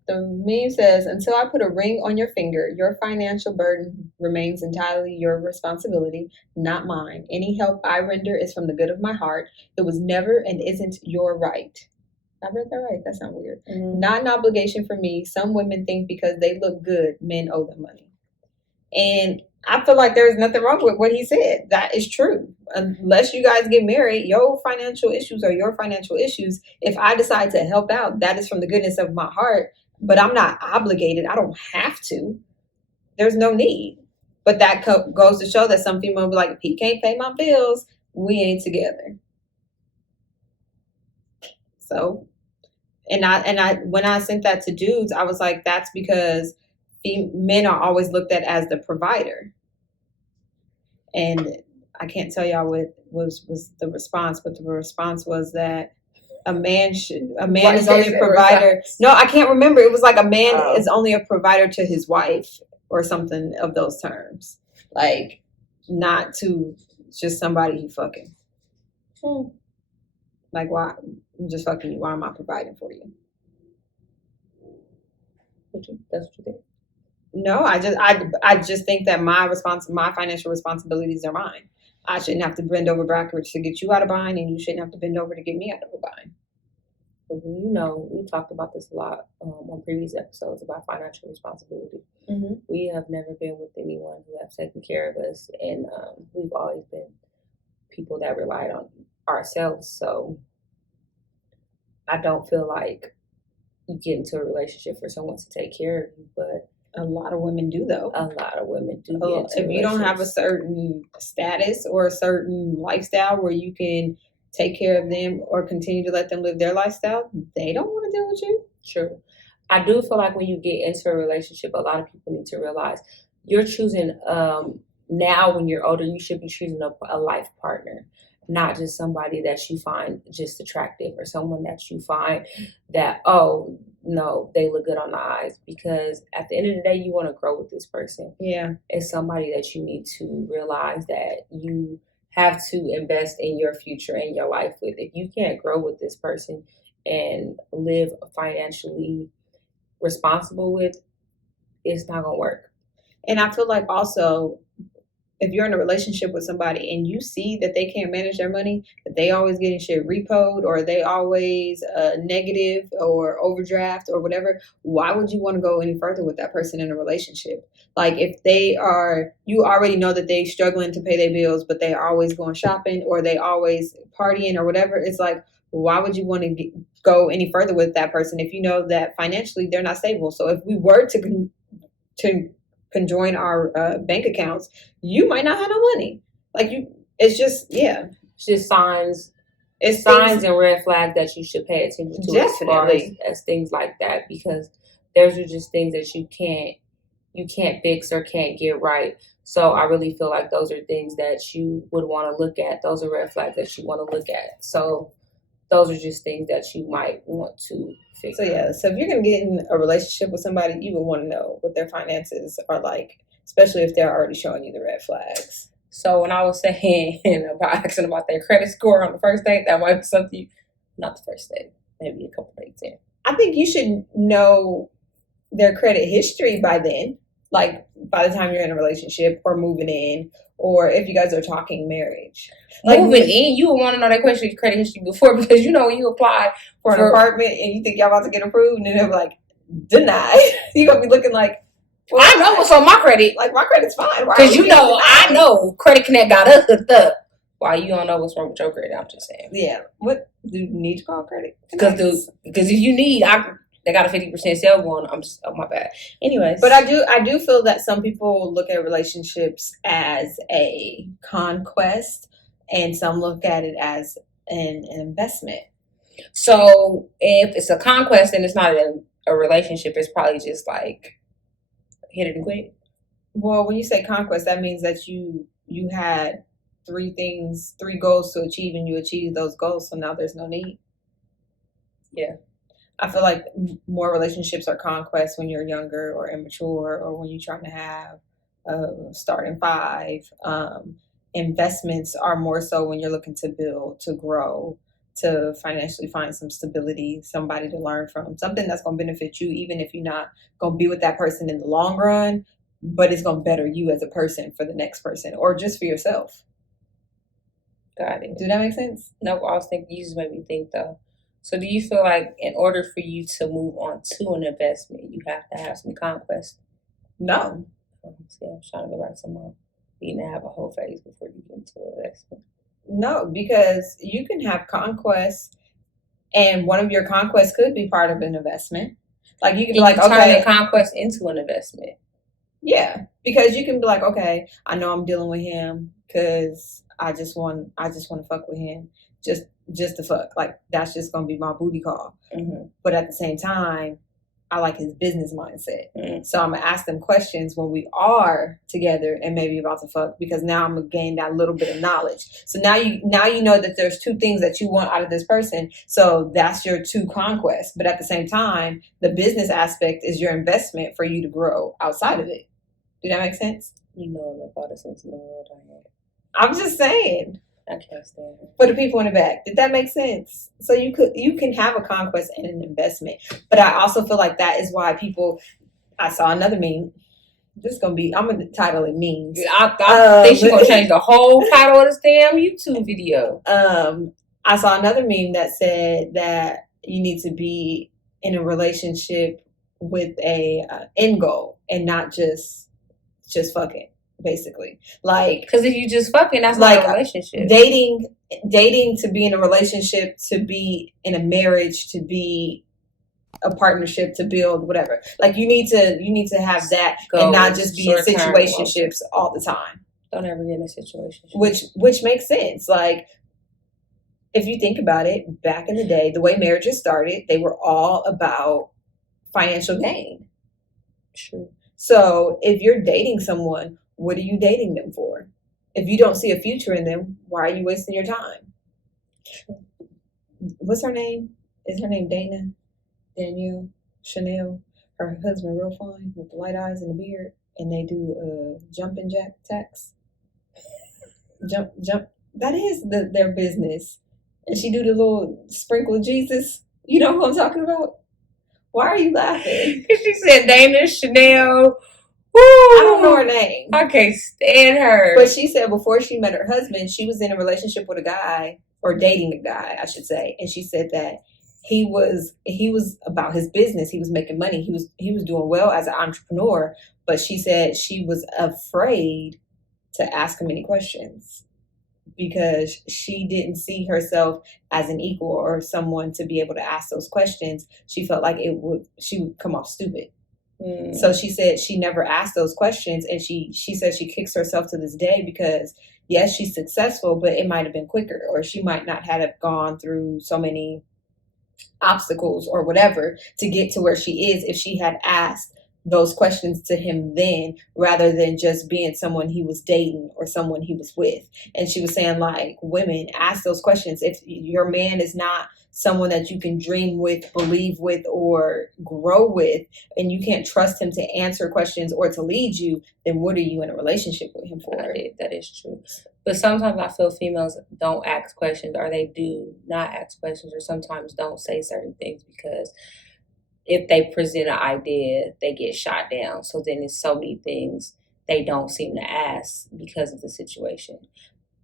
The meme says, until I put a ring on your finger, your financial burden remains entirely your responsibility, not mine. Any help I render is from the good of my heart. It was never and isn't your right. I read that right. That sounds weird. Mm-hmm. Not an obligation for me. Some women think because they look good, men owe them money. And I feel like there's nothing wrong with what he said. That is true. unless you guys get married, your financial issues are your financial issues. If I decide to help out, that is from the goodness of my heart, but I'm not obligated. I don't have to. There's no need. But that goes to show that some female will be like, if he can't pay my bills, we ain't together. So, and I when I sent that to dudes, I was like, that's because men are always looked at as the provider. And I can't tell y'all what was the response, but the response was that a man is only a provider. No, I can't remember. It was like a man is only a provider to his wife or something of those terms. Like, not to just somebody you fucking. Like, why? I'm just fucking you. Why am I providing for you? That's what you think? No, I just think that my financial responsibilities are mine. I shouldn't have to bend over backwards to get you out of bind, and you shouldn't have to bend over to get me out of a bind. You know, we talked about this a lot on previous episodes about financial responsibility. Mm-hmm. We have never been with anyone who has taken care of us, and we've always been people that relied on ourselves. So I don't feel like you get into a relationship for someone to take care of you, but a lot of women do, though. A lot of women do. If you don't have a certain status or a certain lifestyle where you can take care of them or continue to let them live their lifestyle, they don't want to deal with you. True. I do feel like when you get into a relationship, a lot of people need to realize you're choosing, now when you're older, you should be choosing a life partner, not just somebody that you find just attractive or someone that you find that, oh, no, they look good on the eyes. Because at the end of the day, you want to grow with this person. Yeah. It's somebody that you need to realize that you have to invest in your future and your life with. If you can't grow with this person and live financially responsible with, it's not going to work. And I feel like also, if you're in a relationship with somebody and you see that they can't manage their money, that they always getting shit repoed or they always negative or overdraft or whatever, why would you want to go any further with that person in a relationship? Like, if you already know that they struggling to pay their bills, but they are always going shopping or they always partying or whatever, it's like, why would you want to go any further with that person if you know that financially they're not stable? So if we were to conjoin our bank accounts, you might not have no money. Like, it's just, yeah. It's just signs. It's signs and red flags that you should pay attention to definitely. as things like that, because those are just things that you can't fix or can't get right. So I really feel like those are things that you would want to look at. Those are red flags that you want to look at. So those are just things that you might want to fix. So yeah, so if you're going to get in a relationship with somebody, you would want to know what their finances are like, especially if they're already showing you the red flags. So when I was saying about asking about their credit score on the first date, that might be something not the first date, maybe a couple dates in. I think you should know their credit history by then, like by the time you're in a relationship or moving in, or if you guys are talking marriage. Like, moving in, you would want to know that question credit history before, because you know when you apply for an apartment and you think y'all about to get approved and then they're like, denied. You're going to be looking like, well, I know what's on my credit. Like, my credit's fine. Because you know, I know Credit Connect got us hooked up. Why you don't know what's wrong with your credit? I'm just saying. Yeah. What do you need to call credit? Because if you need, they got a 50% sale going. I'm just, oh my bad. Anyways, but I do feel that some people look at relationships as a conquest, and some look at it as an investment. So if it's a conquest and it's not a relationship, it's probably just like hit it and quit. Well, when you say conquest, that means that you had three goals to achieve, and you achieved those goals. So now there's no need. Yeah. I feel like more relationships are conquests when you're younger or immature, or when you're trying to have starting five. Investments are more so when you're looking to build, to grow, to financially find some stability, somebody to learn from, something that's going to benefit you, even if you're not going to be with that person in the long run, but it's going to better you as a person for the next person or just for yourself. Got it. Do that make sense? No, I was thinking, you just made me think though. So do you feel like in order for you to move on to an investment, you have to have some conquest? No. See, I was trying to go back to my, you need to have a whole phase before you get into an investment. No, because you can have conquests, and one of your conquests could be part of an investment. Like you could be like, turn okay, the conquest into an investment. yeah, because you can be like, okay, I know I'm dealing with him because I just want to fuck with him, just to fuck. Like that's just gonna be my booty call. Mm-hmm. But at the same time, I like his business mindset. Mm-hmm. So I'm gonna ask them questions when we are together and maybe about to fuck, because now I'm gonna gain that little bit of knowledge. So now you know that there's two things that you want out of this person. So that's your two conquests. But at the same time, the business aspect is your investment for you to grow outside of it. Do that make sense? You know, make all the sense in the world. I'm just saying. I can't stand it. For the people in the back, did that make sense? So you can have a conquest and an investment, but I also feel like that is why people. I saw another meme. This is gonna be. I'm gonna title it memes. I think she's gonna change the whole title of this damn YouTube video. I saw another meme that said that you need to be in a relationship with a end goal and not just fucking. Basically, like, because if you just fucking, that's like not a relationship. Dating to be in a relationship, to be in a marriage, to be a partnership, to build whatever. Like you need to have that and not just be in situationships all the time. Don't ever get in a situation. Which makes sense. Like if you think about it, back in the day, the way marriages started, they were all about financial gain. True. So if you're dating someone, what are you dating them for? If you don't see a future in them, why are you wasting your time? What's her name? Is her name Dana? Danielle? Chanel? Her husband real fine with the light eyes and the beard, and they do jumping jack tax. Jump. That is their business. And she do the little sprinkle of Jesus. You know who I'm talking about? Why are you laughing? Because she said Dana, Chanel. Woo! I don't know her name. I can't stand her. But she said before she met her husband, she was in a relationship with a guy, or dating a guy, I should say. And she said that he was about his business. He was making money. He was doing well as an entrepreneur. But she said she was afraid to ask him any questions because she didn't see herself as an equal or someone to be able to ask those questions. She felt like she would come off stupid. So she said she never asked those questions, and she said she kicks herself to this day because yes, she's successful, but it might have been quicker, or she might not have gone through so many obstacles or whatever to get to where she is if she had asked those questions to him then, rather than just being someone he was dating or someone he was with. And she was saying, like, women, ask those questions. If your man is not someone that you can dream with, believe with, or grow with, and you can't trust him to answer questions or to lead you, then what are you in a relationship with him for? That is true. But sometimes I feel females don't ask questions, or they do not ask questions, or sometimes don't say certain things because if they present an idea, they get shot down. So then there's so many things they don't seem to ask because of the situation.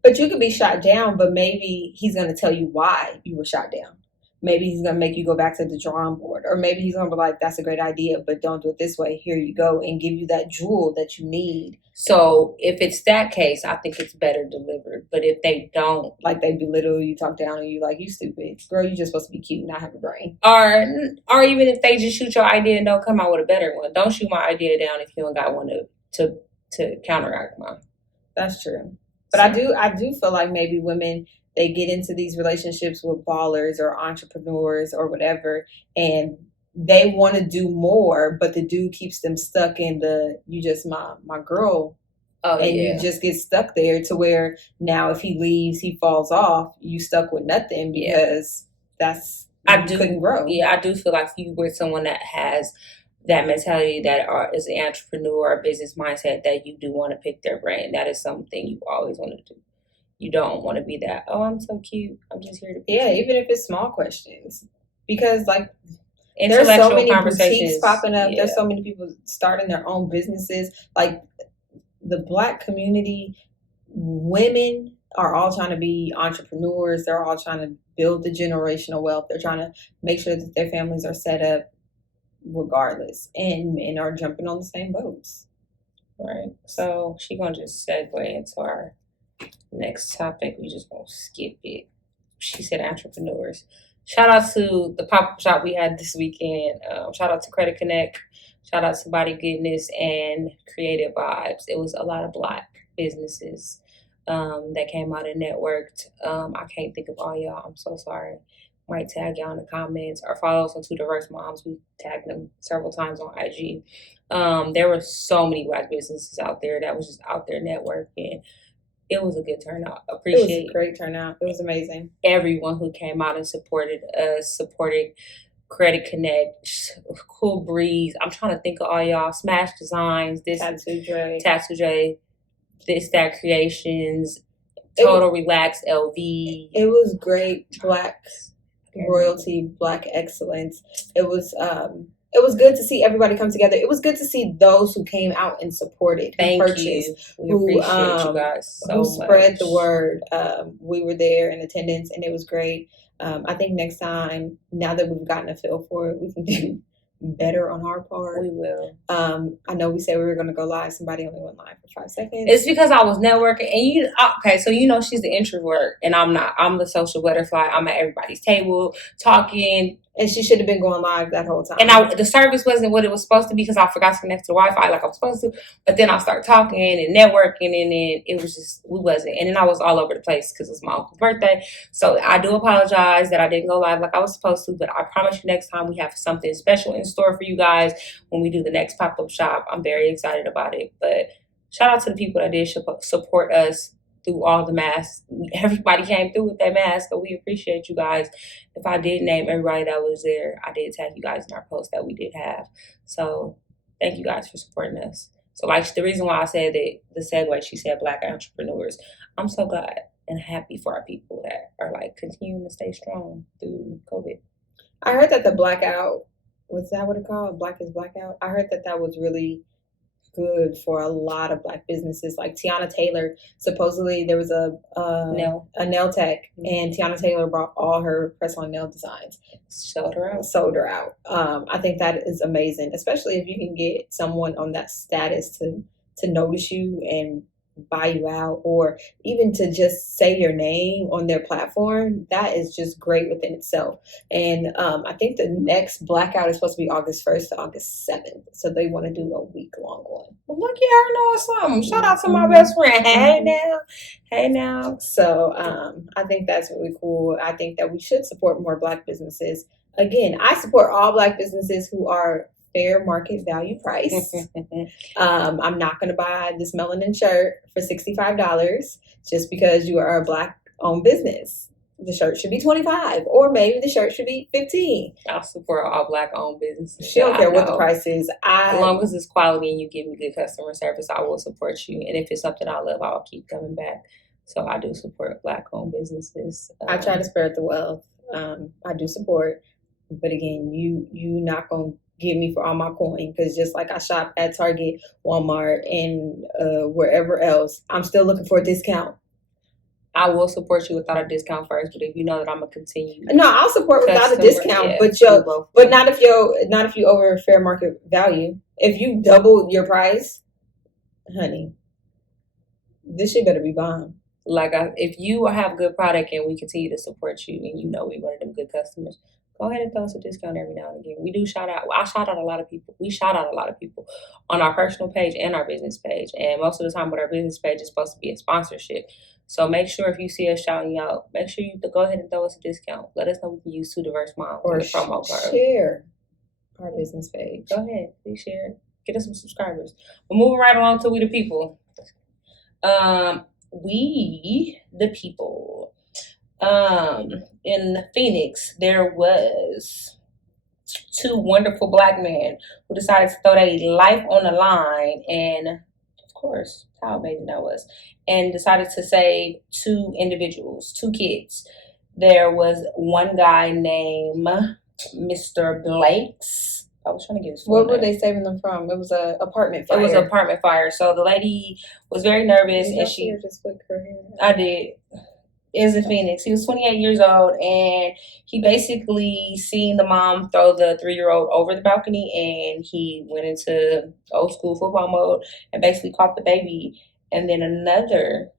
But you could be shot down, but maybe he's going to tell you why you were shot down. Maybe he's going to make you go back to the drawing board. Or maybe he's going to be like, that's a great idea, but don't do it this way. Here you go. And give you that jewel that you need. So if it's that case, I think it's better delivered. But if they don't, like they belittle you, talk down on you, like, you stupid. Girl, you just supposed to be cute and not have a brain. Or even if they just shoot your idea and don't come out with a better one. Don't shoot my idea down if you don't got one to counteract mine. That's true. But I do feel like maybe women, they get into these relationships with ballers or entrepreneurs or whatever, and they want to do more, but the dude keeps them stuck in you just my girl. You just get stuck there to where now if he leaves, he falls off, you stuck with nothing because couldn't grow. Yeah, I do feel like if you were someone that has that mentality, that is an entrepreneur or business mindset, that you do want to pick their brain. That is something you always want to do. You don't want to be that, oh, I'm so cute, I'm just here to be cute. Even if it's small questions. Because, like, there's so many boutiques popping up. Yeah. There's so many people starting their own businesses. Like, the Black community, women are all trying to be entrepreneurs. They're all trying to build the generational wealth. They're trying to make sure that their families are set up regardless. And men are jumping on the same boats. Right. So she's going to just segue into our Next topic, we just gonna skip it. She said entrepreneurs. Shout out to the pop-up shop we had this weekend. Shout out to Credit Connect. Shout out to Body Goodness and Creative Vibes. It was a lot of Black businesses that came out and networked. I can't think of all y'all. I'm so sorry. Might tag y'all in the comments or follow us on Two Diverse Moms. We tagged them several times on IG. There were so many Black businesses out there that was just out there networking. It was a good turnout. Appreciate It was a great turnout. It was amazing. everyone who came out and supported us, supported Credit Connect, Cool Breeze. I'm trying to think of all y'all. Smash Designs, Tattoo Dre. This That Creations, Total Relax LV. It was great. Black royalty, Black excellence. It was good to see everybody come together. It was good to see those who came out and supported, Thank purchased, you. We appreciate you guys so who spread much. the word. We were there in attendance, and it was great. I think next time, now that we've gotten a feel for it, we can do better on our part. We will. I know we said we were going to go live. Somebody only went live for 5 seconds. It's because I was networking, and so she's the introvert, and I'm not. I'm the social butterfly. I'm at everybody's table talking. And she should have been going live that whole time. And the service wasn't what it was supposed to be because I forgot to connect to the Wi-Fi like I was supposed to. But then I started talking and networking, and then it was just, we wasn't. And then I was all over the place because it's my uncle's birthday. So I do apologize that I didn't go live like I was supposed to. But I promise you next time we have something special in store for you guys when we do the next pop-up shop. I'm very excited about it. But shout out to the people that did support us through all the masks. Everybody came through with their mask, so we appreciate you guys. If I did name everybody that was there, I did tag you guys in our post that we did have. So thank you guys for supporting us. So like the reason why I said that, the segue, she said Black entrepreneurs. I'm so glad and happy for our people that are like continuing to stay strong through COVID. I heard that the blackout, was that what it called? Black is blackout. I heard that was really good for a lot of Black businesses. Like Tiana Taylor, supposedly there was a nail tech, and Tiana Taylor brought all her press-on nail designs, sold her out. I think that is amazing, especially if you can get someone on that status to notice you and buy you out, or even to just say your name on their platform. That is just great within itself. And I think the next blackout is supposed to be August 1st to August 7th, so they want to do a week-long one. Well, look, you already know something. Shout out to my best friend. Hey now. So I think that's really cool. I think that we should support more Black businesses. Again, I support all Black businesses who are fair market value price. I'm not going to buy this melanin shirt for $65 just because you are a Black owned business. The shirt should be $25, or maybe the shirt should be $15. I'll support all Black owned businesses. She don't care what the price is. As long as it's quality and you give me good customer service, I will support you. And if it's something I love, I'll keep coming back. So I do support Black owned businesses. I try to spread the wealth. I do support, but again, you not gonna give me for all my coin, because just like I shop at Target, Walmart, and wherever else, I'm still looking for a discount. I will support you without a discount first, but if you know that I'm gonna continue, no, I'll support without a discount. Yeah, but not if you over fair market value. If you double your price, honey, this shit better be bomb. Like if you have good product and we continue to support you, and you know we one of them good customers, go ahead and throw us a discount every now and again. We do shout out. I shout out a lot of people. We shout out a lot of people on our personal page and our business page. And most of the time with our business page, it's supposed to be a sponsorship. So make sure if you see us shouting you out, make sure you go ahead and throw us a discount. Let us know we can use Two Diverse Moms or the promo code. Share our business page. Go ahead. Please share. Get us some subscribers. We're moving right along to We the People. We the People. In Phoenix, there was two wonderful Black men who decided to throw their life on the line, and of course, how amazing that was, and decided to save two individuals, two kids. There was one guy named Mr. Blakes. I was trying to get his What were they saving them from? It was an apartment fire. It was an apartment fire. So the lady was very nervous, and she just flicked her hair. I did. It was in Phoenix. He was 28 years old, and he basically seen the mom throw the 3-year-old over the balcony, and he went into old school football mode and basically caught the baby. And then another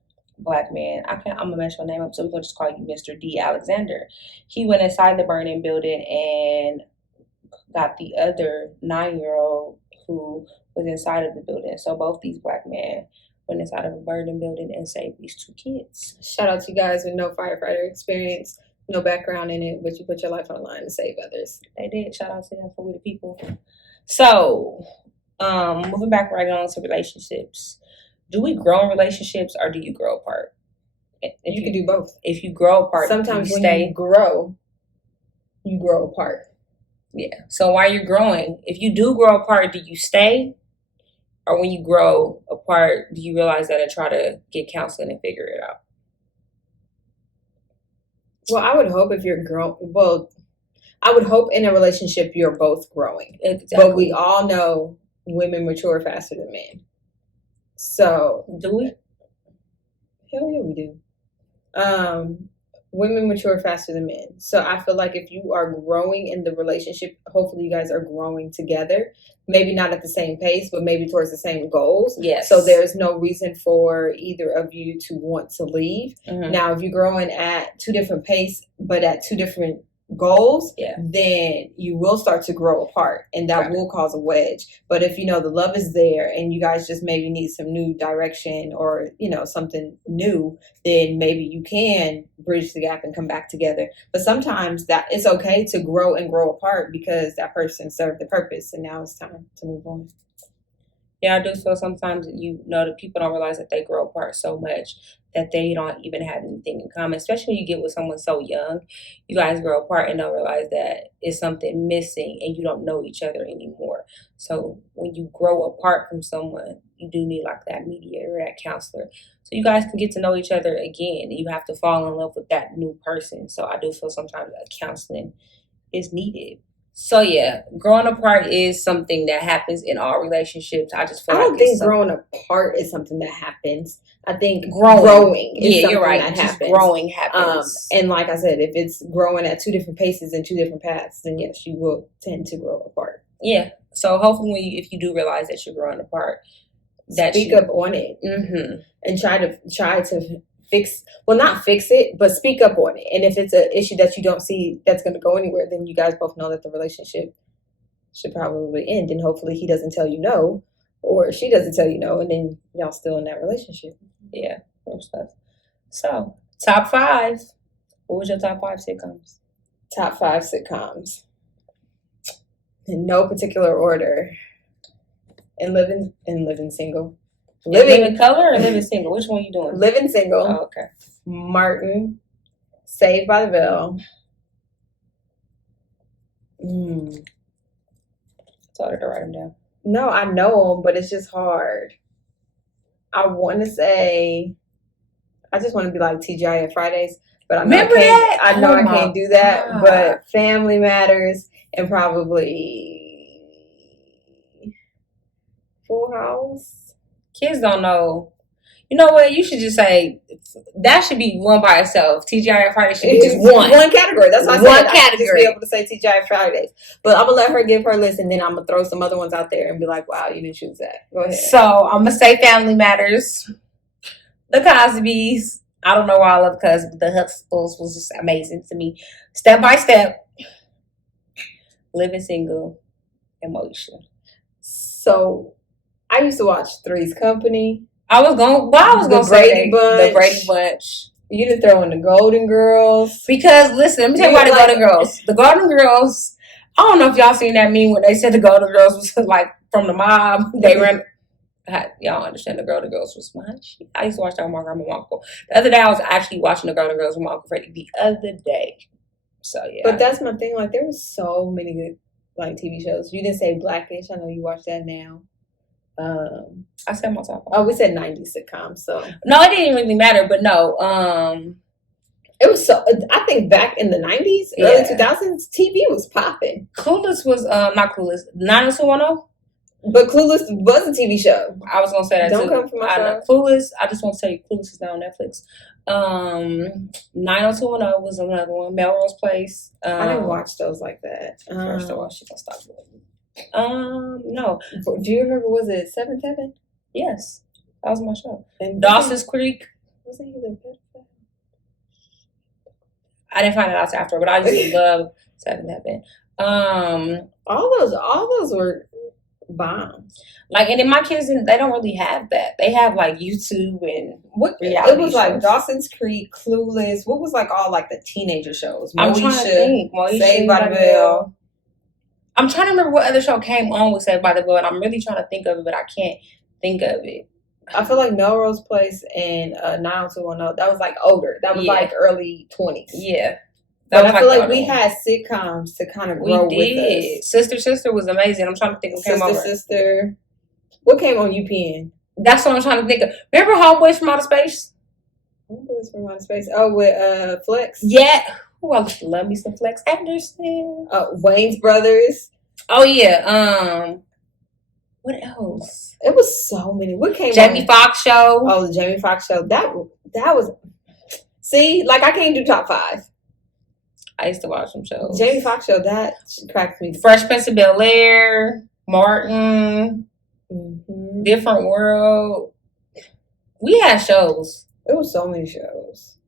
black man. I'm gonna mess your name up, so we're gonna just call you Mr. D. Alexander. He went inside the burning building and got the other 9-year-old who was inside of the building. So both these black men went inside of a burning building and saved these 2 kids. Shout out to you guys with no firefighter experience, no background in it, but you put your life on the line to save others. They did. Shout out to them for we the people. So, moving back right on to relationships. Do we grow in relationships or do you grow apart? If You can do both. If you grow apart, Sometimes you when stay. you grow apart. Yeah. So while you're growing, if you do grow apart, do you stay? Or when you grow apart, do you realize that and try to get counseling and figure it out? Well, I would hope if you're I would hope in a relationship you're both growing. Exactly. But we all know women mature faster than men. So do we? Hell yeah, we do. Women mature faster than men. So I feel like if you are growing in the relationship, hopefully you guys are growing together. Maybe not at the same pace, but maybe towards the same goals. Yes. So there's no reason for either of you to want to leave. Mm-hmm. Now, if you're growing at 2 different pace, but at 2 different goals, yeah, then you will start to grow apart, and that will cause a wedge. But if you know the love is there and you guys just maybe need some new direction or something new, then maybe you can bridge the gap and come back together. But sometimes that it's okay to grow and grow apart because that person served the purpose and now it's time to move on. Yeah, I do feel sometimes the people don't realize that they grow apart so much that they don't even have anything in common. Especially when you get with someone so young, you guys grow apart and don't realize that it's something missing and you don't know each other anymore. So when you grow apart from someone, you do need like that mediator, that counselor, so you guys can get to know each other again. And you have to fall in love with that new person. So I do feel sometimes that counseling is needed. So yeah, growing apart is something that happens in all relationships. I don't think growing apart is something that happens. I think growing is something you're right. that Just happens. Growing happens. And like I said, if it's growing at 2 different paces and 2 different paths, then yes, you will tend to grow apart. Yeah. So hopefully, if you do realize that you're growing apart, that speak up on it, and try to not fix it, but speak up on it. And if it's an issue that you don't see that's going to go anywhere, then you guys both know that the relationship should probably end. And hopefully he doesn't tell you no, or she doesn't tell you no, and then y'all still in that relationship. Yeah, stuff. So, top 5. What was your top 5 sitcoms? Top 5 sitcoms. In no particular order. And living single. Living color or living single? Which one are you doing? Living single. Oh, okay. Martin. Saved by the Bell. It's harder to write them down. No, I know them, but it's just hard. I want to say, I just want to be like TGIF Fridays, but I know I can't do that. God. But Family Matters and probably Full House. Kids don't know. You know what? You should just say that should be one by itself. TGIF Fridays should be just one category. That's why I said one category. I should just be able to say TGIF Fridays. But I'm gonna let her give her list, and then I'm gonna throw some other ones out there and be like, "Wow, you didn't choose that." Go ahead. So I'm gonna say Family Matters, The Cosbys. I don't know why I love Cosby. The Huxtables was just amazing to me. Step by Step, Living Single, and Moesha. So I used to watch Three's Company. I was gonna say the Brady Bunch. You didn't throw in the Golden Girls. Because listen, let me tell you about the Golden Girls. The Golden Girls, I don't know if y'all seen that meme when they said the Golden Girls was like from the mob. They ran. Y'all understand the Golden Girls was my shit. I used to watch that with my grandma and my uncle. The other day I was actually watching the Golden Girls with my Uncle Freddie the other day. So yeah. But that's my thing. Like there were so many good like TV shows. You didn't say Blackish. I know you watch that now. I said my top 5. Oh, we said 90s sitcoms. So no, it didn't really matter. But no, it was so. I think back in the 90s, early 2000s, TV was popping. Clueless was not Clueless. 90210. But Clueless was a TV show. I was gonna say that Don't too. Come from my show. Clueless. I just want to tell you, Clueless is now on Netflix. 90210 was another one. Melrose Place. I didn't watch those like that. First of all, she gonna stop doing. No. Do you remember? Was it 7th Heaven? Yes, that was my show. And Dawson's Creek. Wasn't he the pedophile? I didn't find it out after, but I used to love Seven Heaven. All those were bombs. Like, and then my kids, they don't really have that. They have like YouTube and what reality It was shows. like Dawson's Creek, Clueless. What was like all like the teenager shows? I'm trying to think. Saved by the Bell. I'm trying to remember what other show came on with Saved by the Bell, and I'm really trying to think of it, but I can't think of it. I feel like Melrose Place and 90210. That was like older. That was like early 20s. Yeah. But I feel like we had sitcoms to kind of grow with us. Sister was amazing. I'm trying to think what came over. Sister. What came on UPN? That's what I'm trying to think of. Remember Homeboys from Outer Space? Homeboys from Outer Space. Oh, with Flex? Yeah. Oh, I used to love me some Flex Anderson. Wayne's Brothers. Oh, yeah. What else? It was so many. What came Jamie Foxx show. Oh, the Jamie Foxx show. That was... See, like I can't do top 5. I used to watch some shows. Jamie Foxx show, that cracked me. Fresh Prince of Bel-Air, Martin, Different World. We had shows. It was so many shows.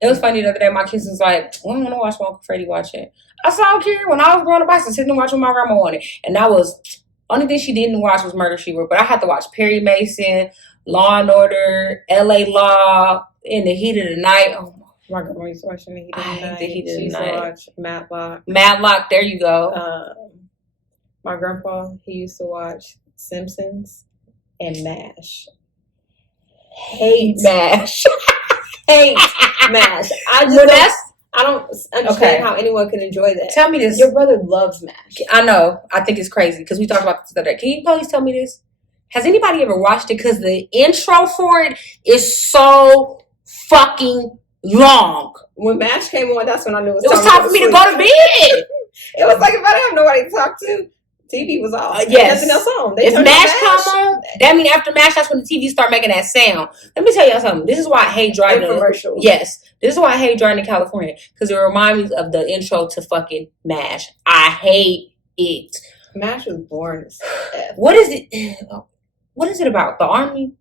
It was funny the other day. My kids was like, "I don't want to watch my Uncle Freddie watch it." I said, "I don't care." When I was growing up, I used to sit and watch what my grandma wanted, and that was only thing she didn't watch was Murder She Wrote. But I had to watch Perry Mason, Law and Order, L.A. Law, In the Heat of the Night. Oh, my grandma used to watch In the Heat of the Night. The Heat of the She used Night. to watch Matlock. Matlock, there you go. My grandpa, he used to watch Simpsons and MASH. Hate MASH. Hate MASH. I don't understand how anyone can enjoy that. Tell me this. Your brother loves MASH. I know. I think it's crazy because we talked about this the other day. Can you please tell me this? Has anybody ever watched it? Because the intro for it is so fucking long. When MASH came on, that's when I knew it was time for me to go to bed. It was like if I didn't have nobody to talk to, TV was off. Yes. Nothing else on. If MASH come on, that means after MASH, that's when the TV start making that sound. Let me tell y'all something. This is why I hate driving. Commercials. Yes. This is why I hate driving to California. Because it reminds me of the intro to fucking MASH. I hate it. MASH was boring as F. What is it? What is it about? The Army?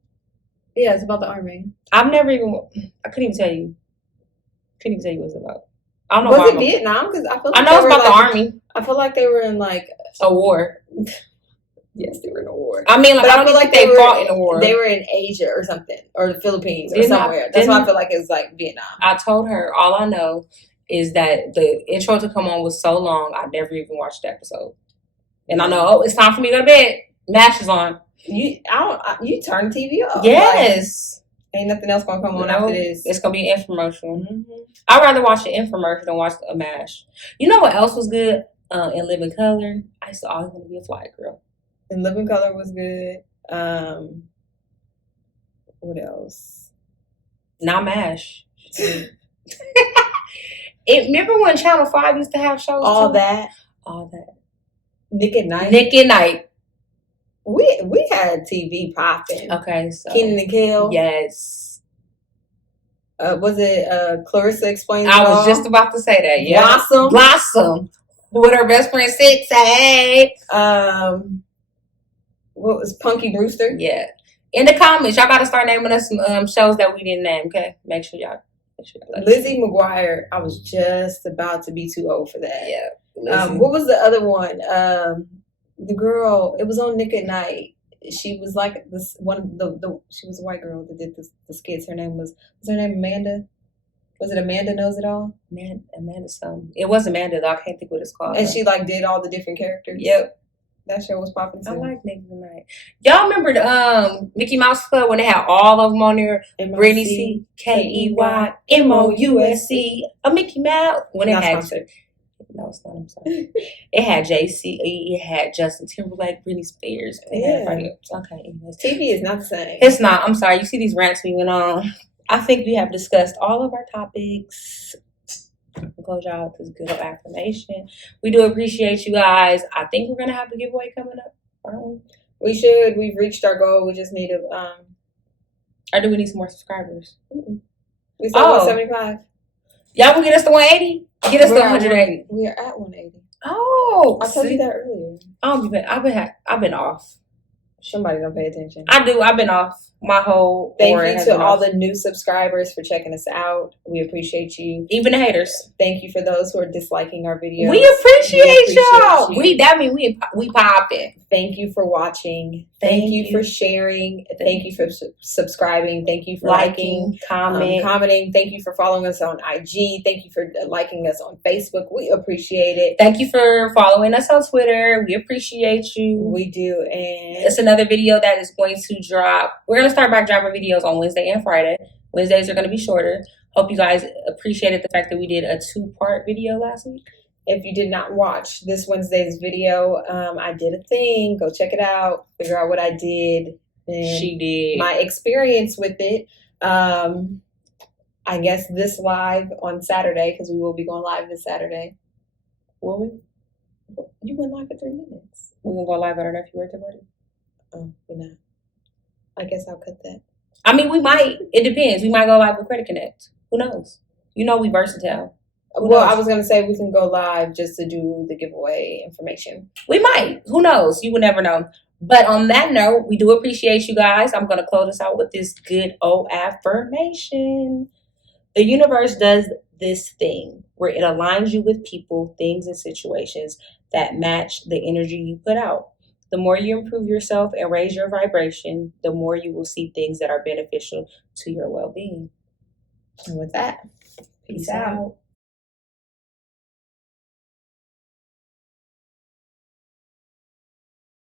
Yeah, it's about the Army. I couldn't even tell you. Couldn't even tell you what it's about. I don't know. Was it Vietnam? Because I feel like I know it's about the Army. I feel like they were in like a war. Yes, they were in a war. I mean, like, I don't feel like they fought in a war. They were in Asia or something, or the Philippines or somewhere. That's why I feel like it's like Vietnam. I told her all I know is that the intro to come on was so long. I never even watched the episode, and I know it's time for me to go to bed. MASH is on. You turn TV off. Yes. Like, ain't nothing else gonna come on after this. It's gonna be an infomercial. I'd rather watch an infomercial than watch a MASH. You know what else was good? In Living Color, I used to always want to be a fly girl. In Living Color was good. What else? Not MASH. Remember when Channel 5 used to have shows? All that. Nick at Night. We had TV popping. Okay, so Kenan and Kel. Yes. Was it Clarissa Explains It All? I was All? just about to say that. Yeah. Blossom. With her best friend Sixty. What was Punky Brewster? Yeah. In the comments, y'all gotta start naming us some shows that we didn't name. Okay, make sure y'all. Lizzie McGuire. I was just about to be too old for that. Yeah. What was the other one? The girl. It was on Nick at Night. She was like this one. She was a white girl that did the skits. Her name was her name Amanda? Was it Amanda Knows It All? Amanda something. It was Amanda though. I can't think what it's called. And she like did all the different characters. Yep. That show was popping too. I like Nick at Night. Y'all remember the Mickey Mouse Club when they had all of them on there? Brittany C. K-E-Y M-O-U-S-C. A Mickey Mouse. When it had no, it's not. I'm sorry. It had JC. It had Justin Timberlake, Britney Spears. Okay. Anyways. TV is not the same. It's not. I'm sorry. You see these rants we went on. I think we have discussed all of our topics. Close y'all with this good affirmation. We do appreciate you guys. I think we're gonna have a giveaway coming up. We should. We've reached our goal. We just need to. Or do we need some more subscribers? We said 175. Y'all can get us to 180. Get us to 180. We are at 180. Oh, I told you that earlier. I've been off. Somebody don't pay attention. I do. I've been off. My whole Thank aura you has to been all off. the new subscribers for checking us out. We appreciate you. Even the haters. Thank you for those who are disliking our videos. We appreciate y'all. you. That mean we popping. Thank you for watching. Thank you for sharing. Thank you for subscribing. Thank you for liking, commenting. Thank you for following us on IG. Thank you for liking us on Facebook. We appreciate it. Thank you for following us on Twitter. We appreciate you. We do. And it's another video that is going to drop. We're going to start back dropping videos on Wednesday and Friday. Wednesdays are going to be shorter. Hope you guys appreciated the fact that we did a 2-part video last week. If you did not watch this Wednesday's video, I did a thing. Go check it out. Figure out what I did. And she did. My experience with it. I guess this live on Saturday, because we will be going live this Saturday. Will we? You went live for 3 minutes. We're going to go live at our nephew birthday party. Oh, we're not. I guess I'll cut that. I mean, we might. It depends. We might go live with Credit Connect. Who knows? You know we versatile. Well, I was going to say we can go live just to do the giveaway information. We might. Who knows? You would never know. But on that note, we do appreciate you guys. I'm going to close us out with this good old affirmation. The universe does this thing where it aligns you with people, things, and situations that match the energy you put out. The more you improve yourself and raise your vibration, the more you will see things that are beneficial to your well-being. And with that, peace out.